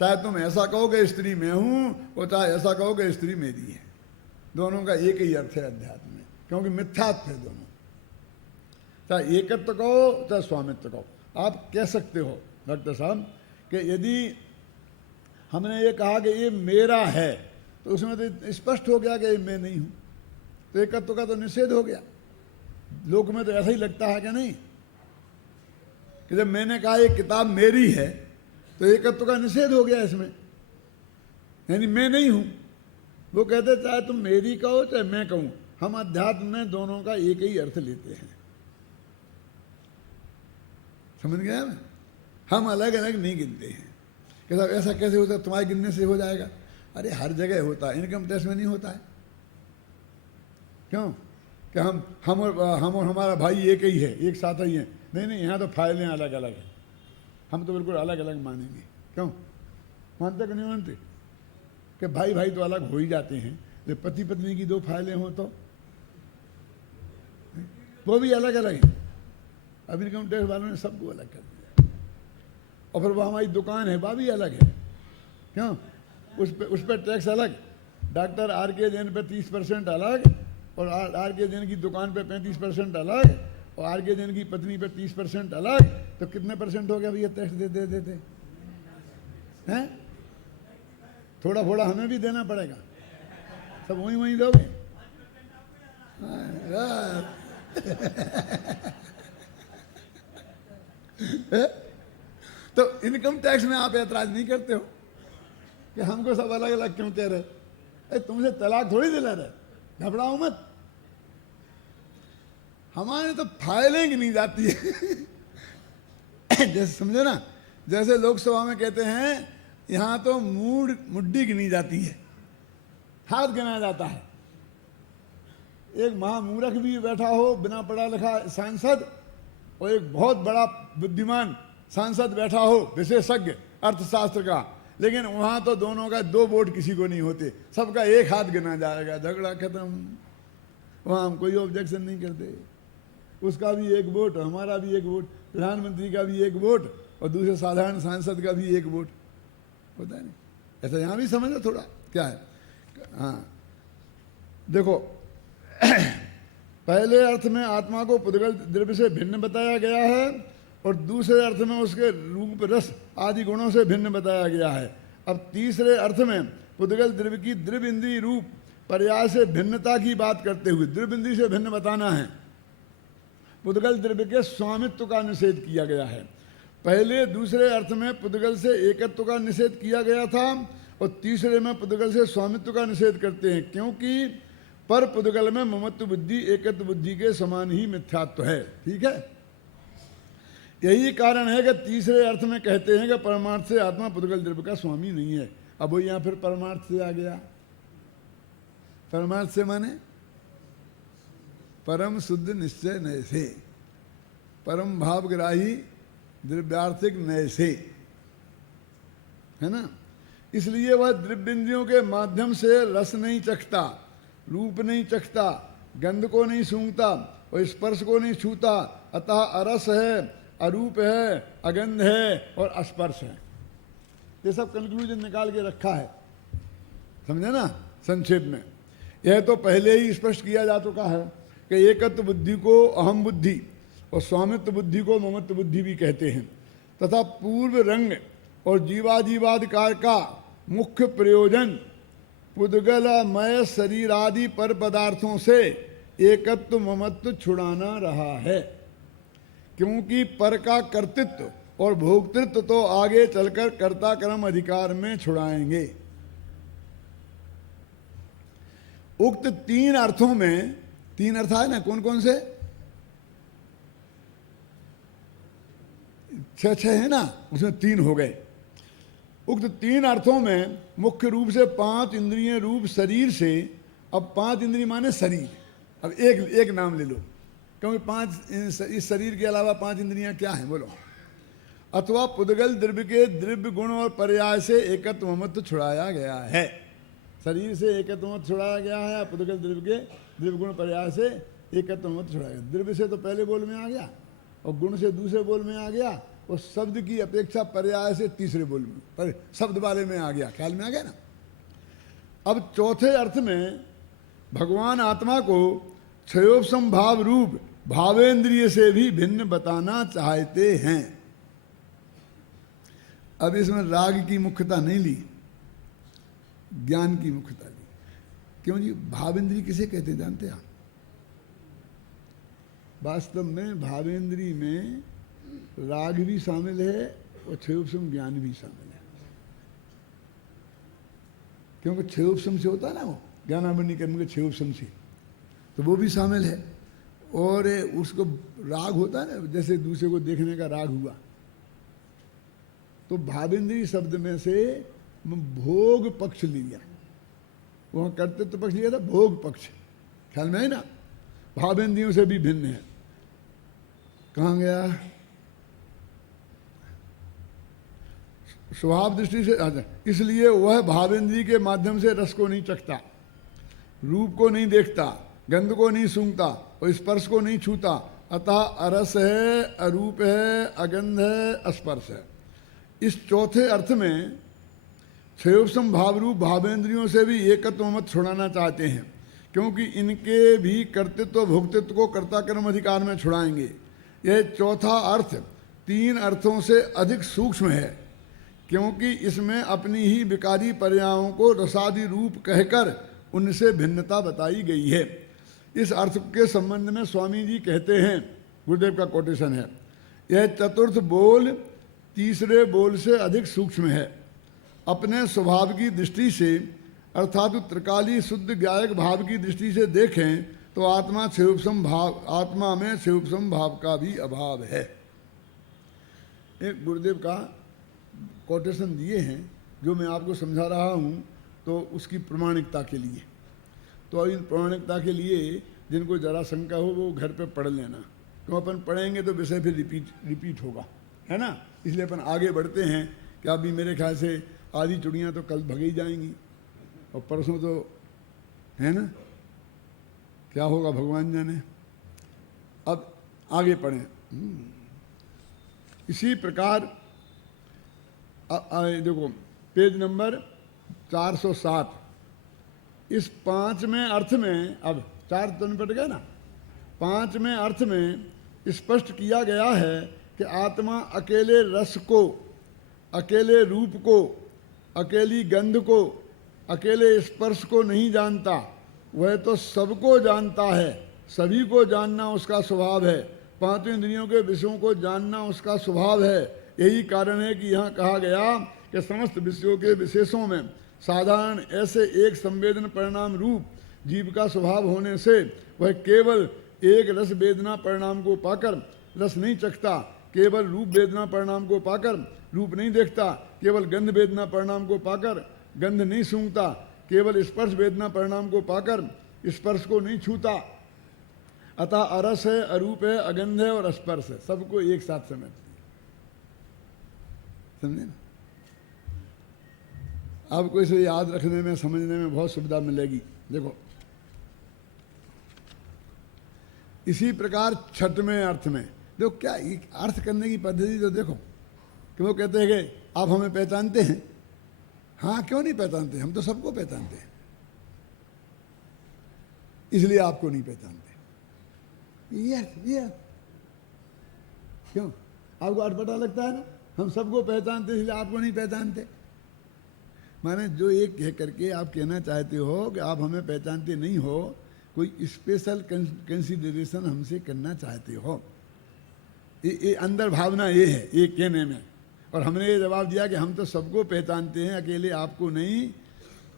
चाहे तुम ऐसा कहो कि स्त्री मैं हूं, और चाहे ऐसा कहो कि स्त्री मेरी है, दोनों का एक ही अर्थ है अध्यात्म में, क्योंकि मिथ्यात्व है दोनों। चाहे एकत्व कहो चाहे स्वामित्व कहो। आप कह सकते हो डॉक्टर साहब कि यदि हमने ये कहा कि ये मेरा है, तो उसमें तो स्पष्ट हो गया कि ये मैं नहीं हूं, तो एकत्व का तो निषेध हो गया। लोक में तो ऐसा ही लगता है कि नहीं, कि जब मैंने कहा ये किताब मेरी है तो एकत्व का निषेध हो गया इसमें, यानी मैं नहीं हूं। वो कहते चाहे तुम मेरी कहो चाहे मैं कहूं, हम अध्यात्म में दोनों का एक ही अर्थ लेते हैं। समझ गया ना? हम अलग अलग नहीं गिनते हैं कि साहब ऐसा कैसे होता है, तुम्हारे गिनने से हो जाएगा। अरे हर जगह होता है, इनकम टैक्स में नहीं होता है। क्यों? कि हम और हमारा भाई एक ही है, एक साथ ही है। नहीं नहीं, यहाँ तो फाइलें अलग अलग हैं, हम तो बिल्कुल अलग अलग मानेंगे। क्यों मानते कि नहीं मानते? कि भाई भाई तो अलग हो ही जाते हैं, जब पति पत्नी की दो फाइलें हों तो वो भी अलग अलग हैं। अब इनकम टैक्स वालों ने सबको अलग कर दिया। और फिर वो हमारी दुकान है, वह भी अलग है। क्यों? उस पर टैक्स अलग, डॉक्टर आर के जैन पे 30% अलग, और आर के जैन की दुकान पे 35% अलग, और आर के जैन की पत्नी पे 30% अलग। तो कितने परसेंट हो गया भैया टैक्स देते हैं? थोड़ा थोड़ा हमें भी देना पड़ेगा, सब वहीं वहीं दोगे। तो इनकम टैक्स में आप ऐतराज नहीं करते हो कि हमको सब अलग अलग क्यों कह रहे? अरे तुमसे तलाक थोड़ी दिला रहे, घबराओ मत। हमारे तो फाइलें गिनी जाती है। जैसे समझे ना, जैसे लोकसभा में कहते हैं यहाँ तो मुड्डी गिनी जाती है, हाथ गिना जाता है। एक महामूर्ख भी बैठा हो, बिना पढ़ा लिखा सांसद, और एक बहुत बड़ा बुद्धिमान सांसद बैठा हो, विशेषज्ञ अर्थशास्त्र का, लेकिन वहां तो दोनों का 2 वोट किसी को नहीं होते, सबका एक हाथ गिना जाएगा, झगड़ा खत्म। वहां हम कोई ऑब्जेक्शन नहीं करते। उसका भी 1 वोट, हमारा भी 1 वोट, प्रधानमंत्री का भी 1 वोट, और दूसरे साधारण सांसद का भी 1 वोट होता है। नहीं ऐसा यहाँ भी समझो थोड़ा क्या है। हाँ देखो, पहले अर्थ में आत्मा को पुद्गल द्रव्य से भिन्न बताया गया है, और दूसरे अर्थ में उसके रूप रस आदि गुणों से भिन्न बताया गया है। अब तीसरे अर्थ में पुद्गल द्रव्य की द्रव्य इंद्रिय रूप पर्याय से भिन्नता की बात करते हुए, द्रव्य इंद्रिय से भिन्न बताना है, पुद्गल द्रव्य के स्वामित्व का निषेध किया गया है। पहले दूसरे अर्थ में पुद्गल से एकत्व का निषेध किया गया था, और तीसरे में पुद्गल से स्वामित्व का निषेध करते हैं, क्योंकि पर पुद्गल में ममत्व बुद्धि एकत्व बुद्धि के समान ही मिथ्यात्व है। ठीक है, यही कारण है कि तीसरे अर्थ में कहते हैं कि परमार्थ से आत्मा पुद्गल द्रव्य का स्वामी नहीं है। अब वो यहाँ फिर परमार्थ से आ गया। परमार्थ से माने परम शुद्ध निश्चय नय से, परम भावग्राही द्रव्यार्थिक नय से, है ना। इसलिए वह द्रव्येंद्रियों के माध्यम से रस नहीं चखता, रूप नहीं चखता, गंध को नहीं सूंघता और स्पर्श को नहीं छूता, अतः अरस है, अरूप है, अगंध है और अस्पर्श है। ये सब कंक्लूजन निकाल के रखा है, समझे ना, संक्षेप में। यह तो पहले ही स्पष्ट किया जा चुका है कि एकत्व बुद्धि को अहम बुद्धि और स्वामित्व बुद्धि को ममत्व बुद्धि भी कहते हैं, तथा पूर्व रंग और जीवाजीवादिकार का मुख्य प्रयोजन पुद्गलमय शरीर आदि पर पदार्थों से एकत्व ममत्व छुड़ाना रहा है, क्योंकि पर का कर्तृत्व और भोक्तृत्व तो आगे चलकर कर्ता कर्म अधिकार में छुड़ाएंगे। उक्त 3 अर्थों में, 3 अर्थ है ना, कौन कौन से? 6 है ना, उसमें 3 हो गए। उक्त 3 अर्थों में मुख्य रूप से 5 इंद्रिय रूप शरीर से, अब 5 इंद्रिय माने शरीर, अब एक नाम ले लो, क्योंकि 5 इस शरीर के अलावा 5 इंद्रियां क्या हैं बोलो। अथवा पुद्गल द्रव्य के द्रव्य गुण और पर्याय से एकत्व ममत्व छुड़ाया गया है। शरीर से एकत्व ममत्व छुड़ाया गया है, पुद्गल द्रव्य के द्रव्य गुण पर्याय से एकत्व ममत्व छुड़ाया गया। द्रव्य से तो पहले बोल में आ गया, और गुण से दूसरे बोल में आ गया, और शब्द की अपेक्षा पर्याय से तीसरे बोल में, पर शब्द वाले में आ गया, ख्याल में आ गया ना। अब चौथे अर्थ में भगवान आत्मा को क्षयोपम भाव रूप भावेंद्रिय से भी भिन्न बताना चाहते हैं। अब इसमें राग की मुख्यता नहीं ली, ज्ञान की मुख्यता ली। क्यों जी? भावेंद्रिय किसे कहते हैं जानते हैं आप? वास्तव में भावेंद्रिय में राग भी शामिल है और क्षयोपम ज्ञान भी शामिल है, क्योंकि क्षयोपम से होता है ना, वो ज्ञानावरणी कर्म के क्षयोपम से, तो वो भी शामिल है। और उसको राग होता है ना, जैसे दूसरे को देखने का राग हुआ, तो भावेंद्री शब्द में से भोग पक्ष लिया, वहाँ कर्तृत्व पक्ष लिया था, भोग पक्ष, ख्याल में है ना, भावेंद्रियों से भी भिन्न है। कहाँ गया? स्वभाव दृष्टि से, इसलिए वह भावेंद्री के माध्यम से रस को नहीं चखता, रूप को नहीं देखता, गंध को नहीं सूंघता और स्पर्श को नहीं छूता, अतः अरस है, अरूप है, अगंध है, अस्पर्श है। इस चौथे अर्थ में क्षयोपम भाव रूप भावेंद्रियों से भी एकत्व मत छुड़ाना चाहते हैं, क्योंकि इनके भी कर्तृत्व भोक्तृत्व को कर्ता कर्म अधिकार में छुड़ाएंगे। यह चौथा अर्थ तीन अर्थों से अधिक सूक्ष्म है, क्योंकि इसमें अपनी ही विकारी पर्यायों को रसादि रूप कहकर उनसे भिन्नता बताई गई है। इस अर्थ के संबंध में स्वामी जी कहते हैं, गुरुदेव का कोटेशन है, यह चतुर्थ बोल तीसरे बोल से अधिक सूक्ष्म है। अपने स्वभाव की दृष्टि से अर्थात त्रिकाली शुद्ध गायक भाव की दृष्टि से देखें तो आत्मा क्षयोपम भाव, आत्मा में क्षयोपम भाव का भी अभाव है। एक गुरुदेव का कोटेशन दिए हैं जो मैं आपको समझा रहा हूँ, तो उसकी प्रमाणिकता के लिए, तो इन प्रमाणिकता के लिए जिनको जरा शंका हो वो घर पे पढ़ लेना, क्यों अपन पढ़ेंगे तो विषय फिर रिपीट होगा, है ना। इसलिए अपन आगे बढ़ते हैं कि अभी मेरे ख्याल से आधी चुड़ियाँ तो कल भग ही जाएंगी और परसों तो, है ना, क्या होगा भगवान जाने। अब आगे पढ़ें। इसी प्रकार देखो पेज नंबर 407, इस पांचवें अर्थ में, अब चार तो निपट गए ना, पांचवें अर्थ में स्पष्ट किया गया है कि आत्मा अकेले रस को, अकेले रूप को, अकेली गंध को, अकेले स्पर्श को नहीं जानता, वह तो सबको जानता है, सभी को जानना उसका स्वभाव है, पांचों इंद्रियों के विषयों को जानना उसका स्वभाव है। यही कारण है कि यहाँ कहा गया कि समस्त विषयों के विशेषों में साधारण ऐसे एक संवेदन परिणाम रूप जीव का स्वभाव होने से वह केवल एक रस वेदना परिणाम को पाकर रस नहीं चखता, केवल रूप वेदना परिणाम को पाकर रूप नहीं देखता, केवल गंध वेदना परिणाम को पाकर गंध नहीं सूंघता, केवल स्पर्श वेदना परिणाम को पाकर स्पर्श को नहीं छूता। अतः अरस है, अरूप है, अगंध है और स्पर्श है, सबको एक साथ समझ, समझे ना। आपको इसे याद रखने में, समझने में बहुत सुविधा मिलेगी। देखो इसी प्रकार छठवें अर्थ में देखो क्या अर्थ करने की पद्धति, तो देखो कि वो कहते हैं कि आप हमें पहचानते हैं। हाँ, क्यों नहीं पहचानते, हम तो सबको पहचानते हैं, इसलिए आपको नहीं पहचानते। ये क्यों आपको अटपटा लगता है ना, हम सबको पहचानते इसलिए आपको नहीं पहचानते। माने जो एक कह करके आप कहना चाहते हो कि आप हमें पहचानते नहीं हो, कोई स्पेशल कंसिडरेशन हमसे करना चाहते हो, ये अंदर भावना ये है, ये कहने में। और हमने ये जवाब दिया कि हम तो सबको पहचानते हैं, अकेले आपको नहीं।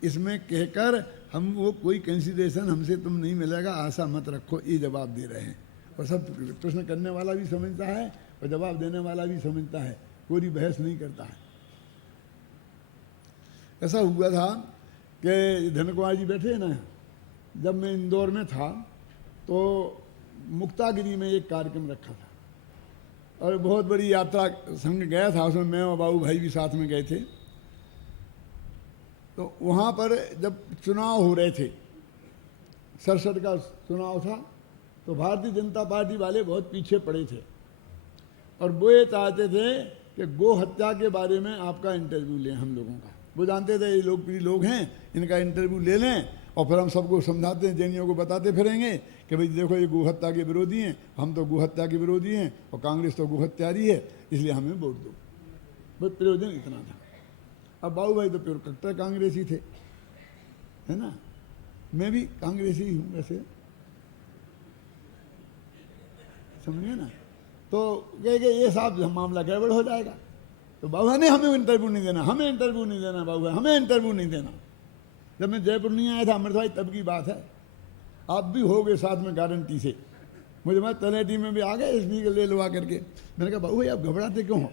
इसमें कहकर हम वो कोई कंसिडरेशन हमसे तुम नहीं मिलेगा आशा मत रखो, ये जवाब दे रहे हैं। और सब प्रश्न करने वाला भी समझता है और जवाब देने वाला भी समझता है, कोई बहस नहीं करता है। ऐसा हुआ था कि धन कुमार जी बैठे ना, जब मैं इंदौर में था तो मुक्तागिरी में एक कार्यक्रम रखा था और बहुत बड़ी यात्रा संग गया था, उसमें मैं और बाबू भाई भी साथ में गए थे। तो वहाँ पर जब चुनाव हो रहे थे, 67 का चुनाव था, तो भारतीय जनता पार्टी वाले बहुत पीछे पड़े थे और वो ये चाहते थे कि गो हत्या के बारे में आपका इंटरव्यू लें हम लोगों का। वो जानते थे ये लोकप्रिय लोग हैं, इनका इंटरव्यू ले लें और फिर हम सबको समझाते हैं, जैनियों को बताते फिरेंगे कि भाई देखो ये गोहत्या के विरोधी हैं, हम तो गोहत्या के विरोधी हैं और कांग्रेस तो गोहत्यारी है, इसलिए हमें वोट दो। बस प्रयोजन इतना था। अब बाबू भाई तो प्योर कट्टर कांग्रेसी थे, है ना, मैं भी कांग्रेसी हूँ वैसे, समझिए ना। तो कहे ये साहब मामला गड़बड़ हो जाएगा, तो बाबू ने हमें इंटरव्यू नहीं देना, हमें इंटरव्यू नहीं देना, बाबू हमें इंटरव्यू नहीं देना। जब मैं जयपुर नहीं आया था अमृत भाई, तब की बात है, आप भी होगे साथ में गारंटी से। मुझे मैं तलेटी में भी आ गए इसलिए के ले लवा करके। मैंने कहा बाबू भाई आप घबराते क्यों हो,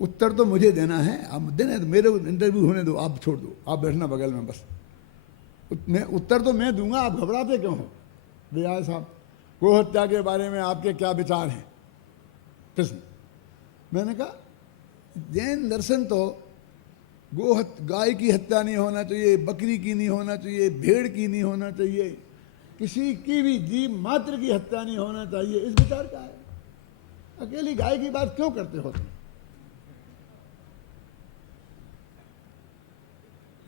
उत्तर तो मुझे देना है, आप देना तो मेरे इंटरव्यू होने दो, आप छोड़ दो, आप बैठना बगल में बस, मैं उत्तर तो मैं दूंगा, आप घबराते क्यों हो। भैया साहब गो हत्या के बारे में आपके क्या विचार हैं, प्रश्न। मैंने कहा जैन दर्शन तो गाय की हत्या नहीं होना चाहिए, बकरी की नहीं होना चाहिए, भेड़ की नहीं होना चाहिए, किसी की भी जीव मात्र की हत्या नहीं होना चाहिए, इस विचार का है। अकेली गाय की बात क्यों करते हो तुम,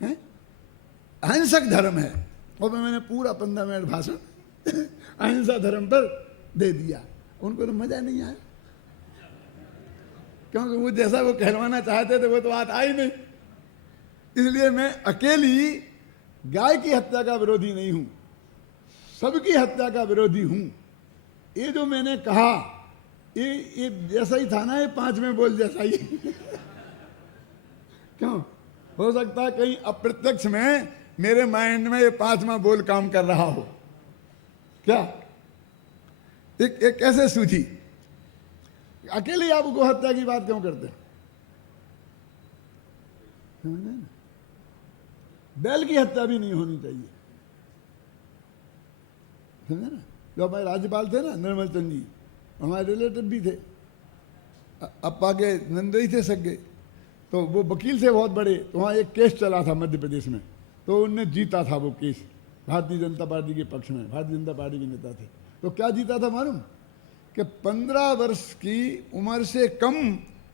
हैं? अहिंसक धर्म है। और मैंने पूरा 15 मिनट भाषण अहिंसा धर्म पर दे दिया। उनको तो मजा नहीं आया, क्योंकि वो जैसा वो कहलवाना चाहते थे वो तो बात आई नहीं। इसलिए मैं अकेली गाय की हत्या का विरोधी नहीं हूं, सबकी हत्या का विरोधी हूं। ये जो मैंने कहा ये जैसा ही था ना, ये 5वें बोल जैसा ही क्यों हो सकता है कहीं अप्रत्यक्ष में मेरे माइंड में ये 5वां बोल काम कर रहा हो क्या। एक कैसे सूझी, अकेले आप गो हत्या की बात क्यों करते हैं। बैल की हत्या भी नहीं होनी चाहिए, समझे ना। जो हमारे राज्यपाल थे ना निर्मल चंद जी, हमारे रिलेटिव भी थे, अप्पा के नंदई थे सगे, तो वो वकील से बहुत बड़े, तो वहाँ एक केस चला था मध्य प्रदेश में, तो उनने जीता था वो केस भारतीय जनता पार्टी के पक्ष में, भारतीय जनता पार्टी के नेता थे। तो क्या जीता था मालूम, कि 15 वर्ष की उम्र से कम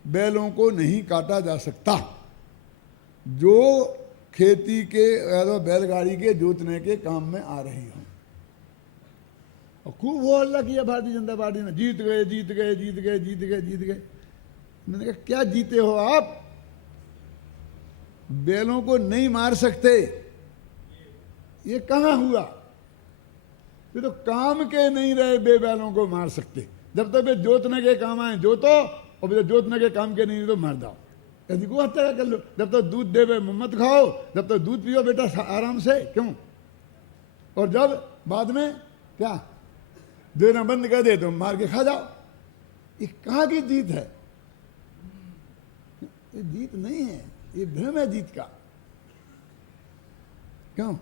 बैलों को नहीं काटा जा सकता जो खेती के या बैलगाड़ी के जोतने के काम में आ रही हो। और खूब वो हल्ला किया भारतीय जनता पार्टी ने, जीत गए जीत गए जीत गए जीत गए जीत गए। मैंने कहा क्या जीते हो आप, बैलों को नहीं मार सकते, ये कहां हुआ। ये तो काम के नहीं रहे बे बैलों को मार सकते, जब तक वे जोतने के काम आए जोतो, और जब जोतने के काम के नहीं तो मार दो, यदि को हत्या कर लो। जब तक दूध दे मत खाओ, जब तक दूध पियो बेटा आराम से, क्यों। और जब बाद में क्या देना बंद कर दे तो मार के खा जाओ। ये कहाँ की जीत है, ये जीत नहीं है, ये भ्रम है जीत का, क्यों।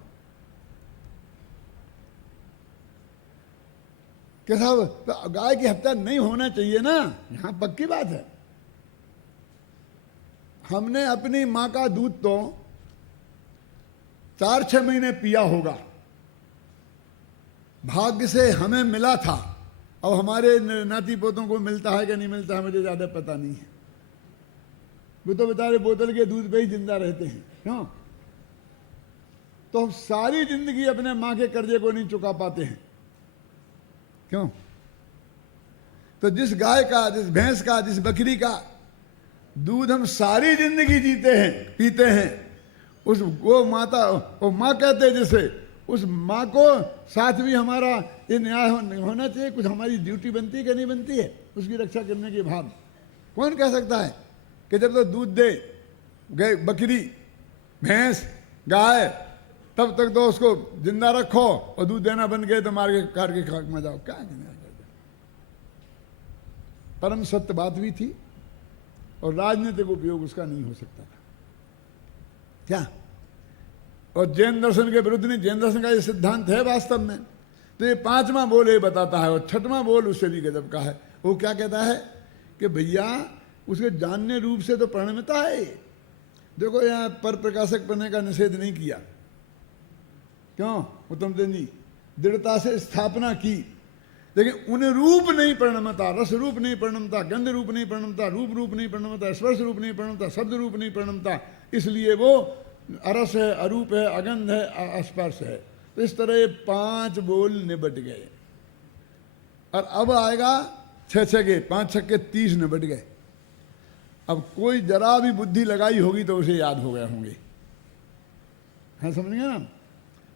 कि साहब तो गाय की हत्या नहीं होना चाहिए ना, यहां पक्की बात है। हमने अपनी मां का दूध तो 4-6 महीने पिया होगा, भाग्य से हमें मिला था। अब हमारे नाती पोतों को मिलता है कि नहीं मिलता है मुझे ज्यादा पता नहीं है, वो तो बेचारे बोतल के दूध पे ही जिंदा रहते हैं, क्यों। तो हम सारी जिंदगी अपने मां के कर्जे को नहीं चुका पाते हैं, क्यों। तो जिस गाय का, जिस भैंस का, जिस बकरी का दूध हम सारी जिंदगी जीते हैं पीते हैं, उस गो माता, वो माँ कहते हैं जिसे, उस माँ को साथ भी हमारा ये न्याय होना चाहिए, कुछ हमारी ड्यूटी बनती है कि नहीं बनती है उसकी रक्षा करने के भाव। कौन कह सकता है कि जब तो दूध दे गए बकरी भैंस गाय तब तक तो उसको जिंदा रखो, और दूध देना बंद गए तो मार के काट के खाक में जाओ, क्या परम सत्य बात भी थी, और राजनीतिक उपयोग उसका नहीं हो सकता था, क्या। और जैन दर्शन के विरुद्ध नहीं, जैन दर्शन का ये सिद्धांत है वास्तव में। तो ये 5वां बोल ये बताता है, और 6वां बोल उससे भी गजब का है। वो क्या कहता है कि भैया उसके जानने रूप से तो परिणमता है। देखो यहाँ पर प्रकाशक बनने का निषेध नहीं किया, क्यों उत्तम चंद जी, दृढ़ता से स्थापना की, लेकिन उन रूप नहीं परिणमता, रस रूप नहीं परिणमता, गंध रूप नहीं परिणमता, रूप नहीं परिणमता, स्पर्श रूप नहीं परिणमता, शब्द रूप नहीं परिणमता, इसलिए वो अरस है, अरूप है, अगंध है, अस्पर्श है। तो इस तरह ये 5 बोल निबट गए। और अब आएगा 6 के 5 6 30 निबट गए। अब कोई जरा भी बुद्धि लगाई होगी तो उसे याद हो गए होंगे, हाँ समझ गए ना।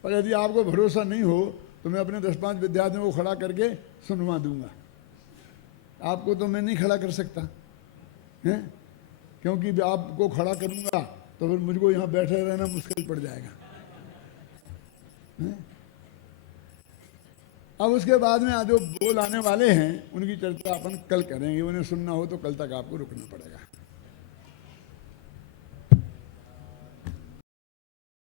और यदि आपको भरोसा नहीं हो तो मैं अपने 10-5 विद्यार्थियों को खड़ा करके सुनवा दूंगा। आपको तो मैं नहीं खड़ा कर सकता हैं, क्योंकि आपको खड़ा करूंगा तो फिर मुझको यहाँ बैठे रहना मुश्किल पड़ जाएगा। अब उसके बाद में जो बोल आने वाले हैं उनकी चर्चा अपन कल करेंगे, उन्हें सुनना हो तो कल तक आपको रुकना पड़ेगा।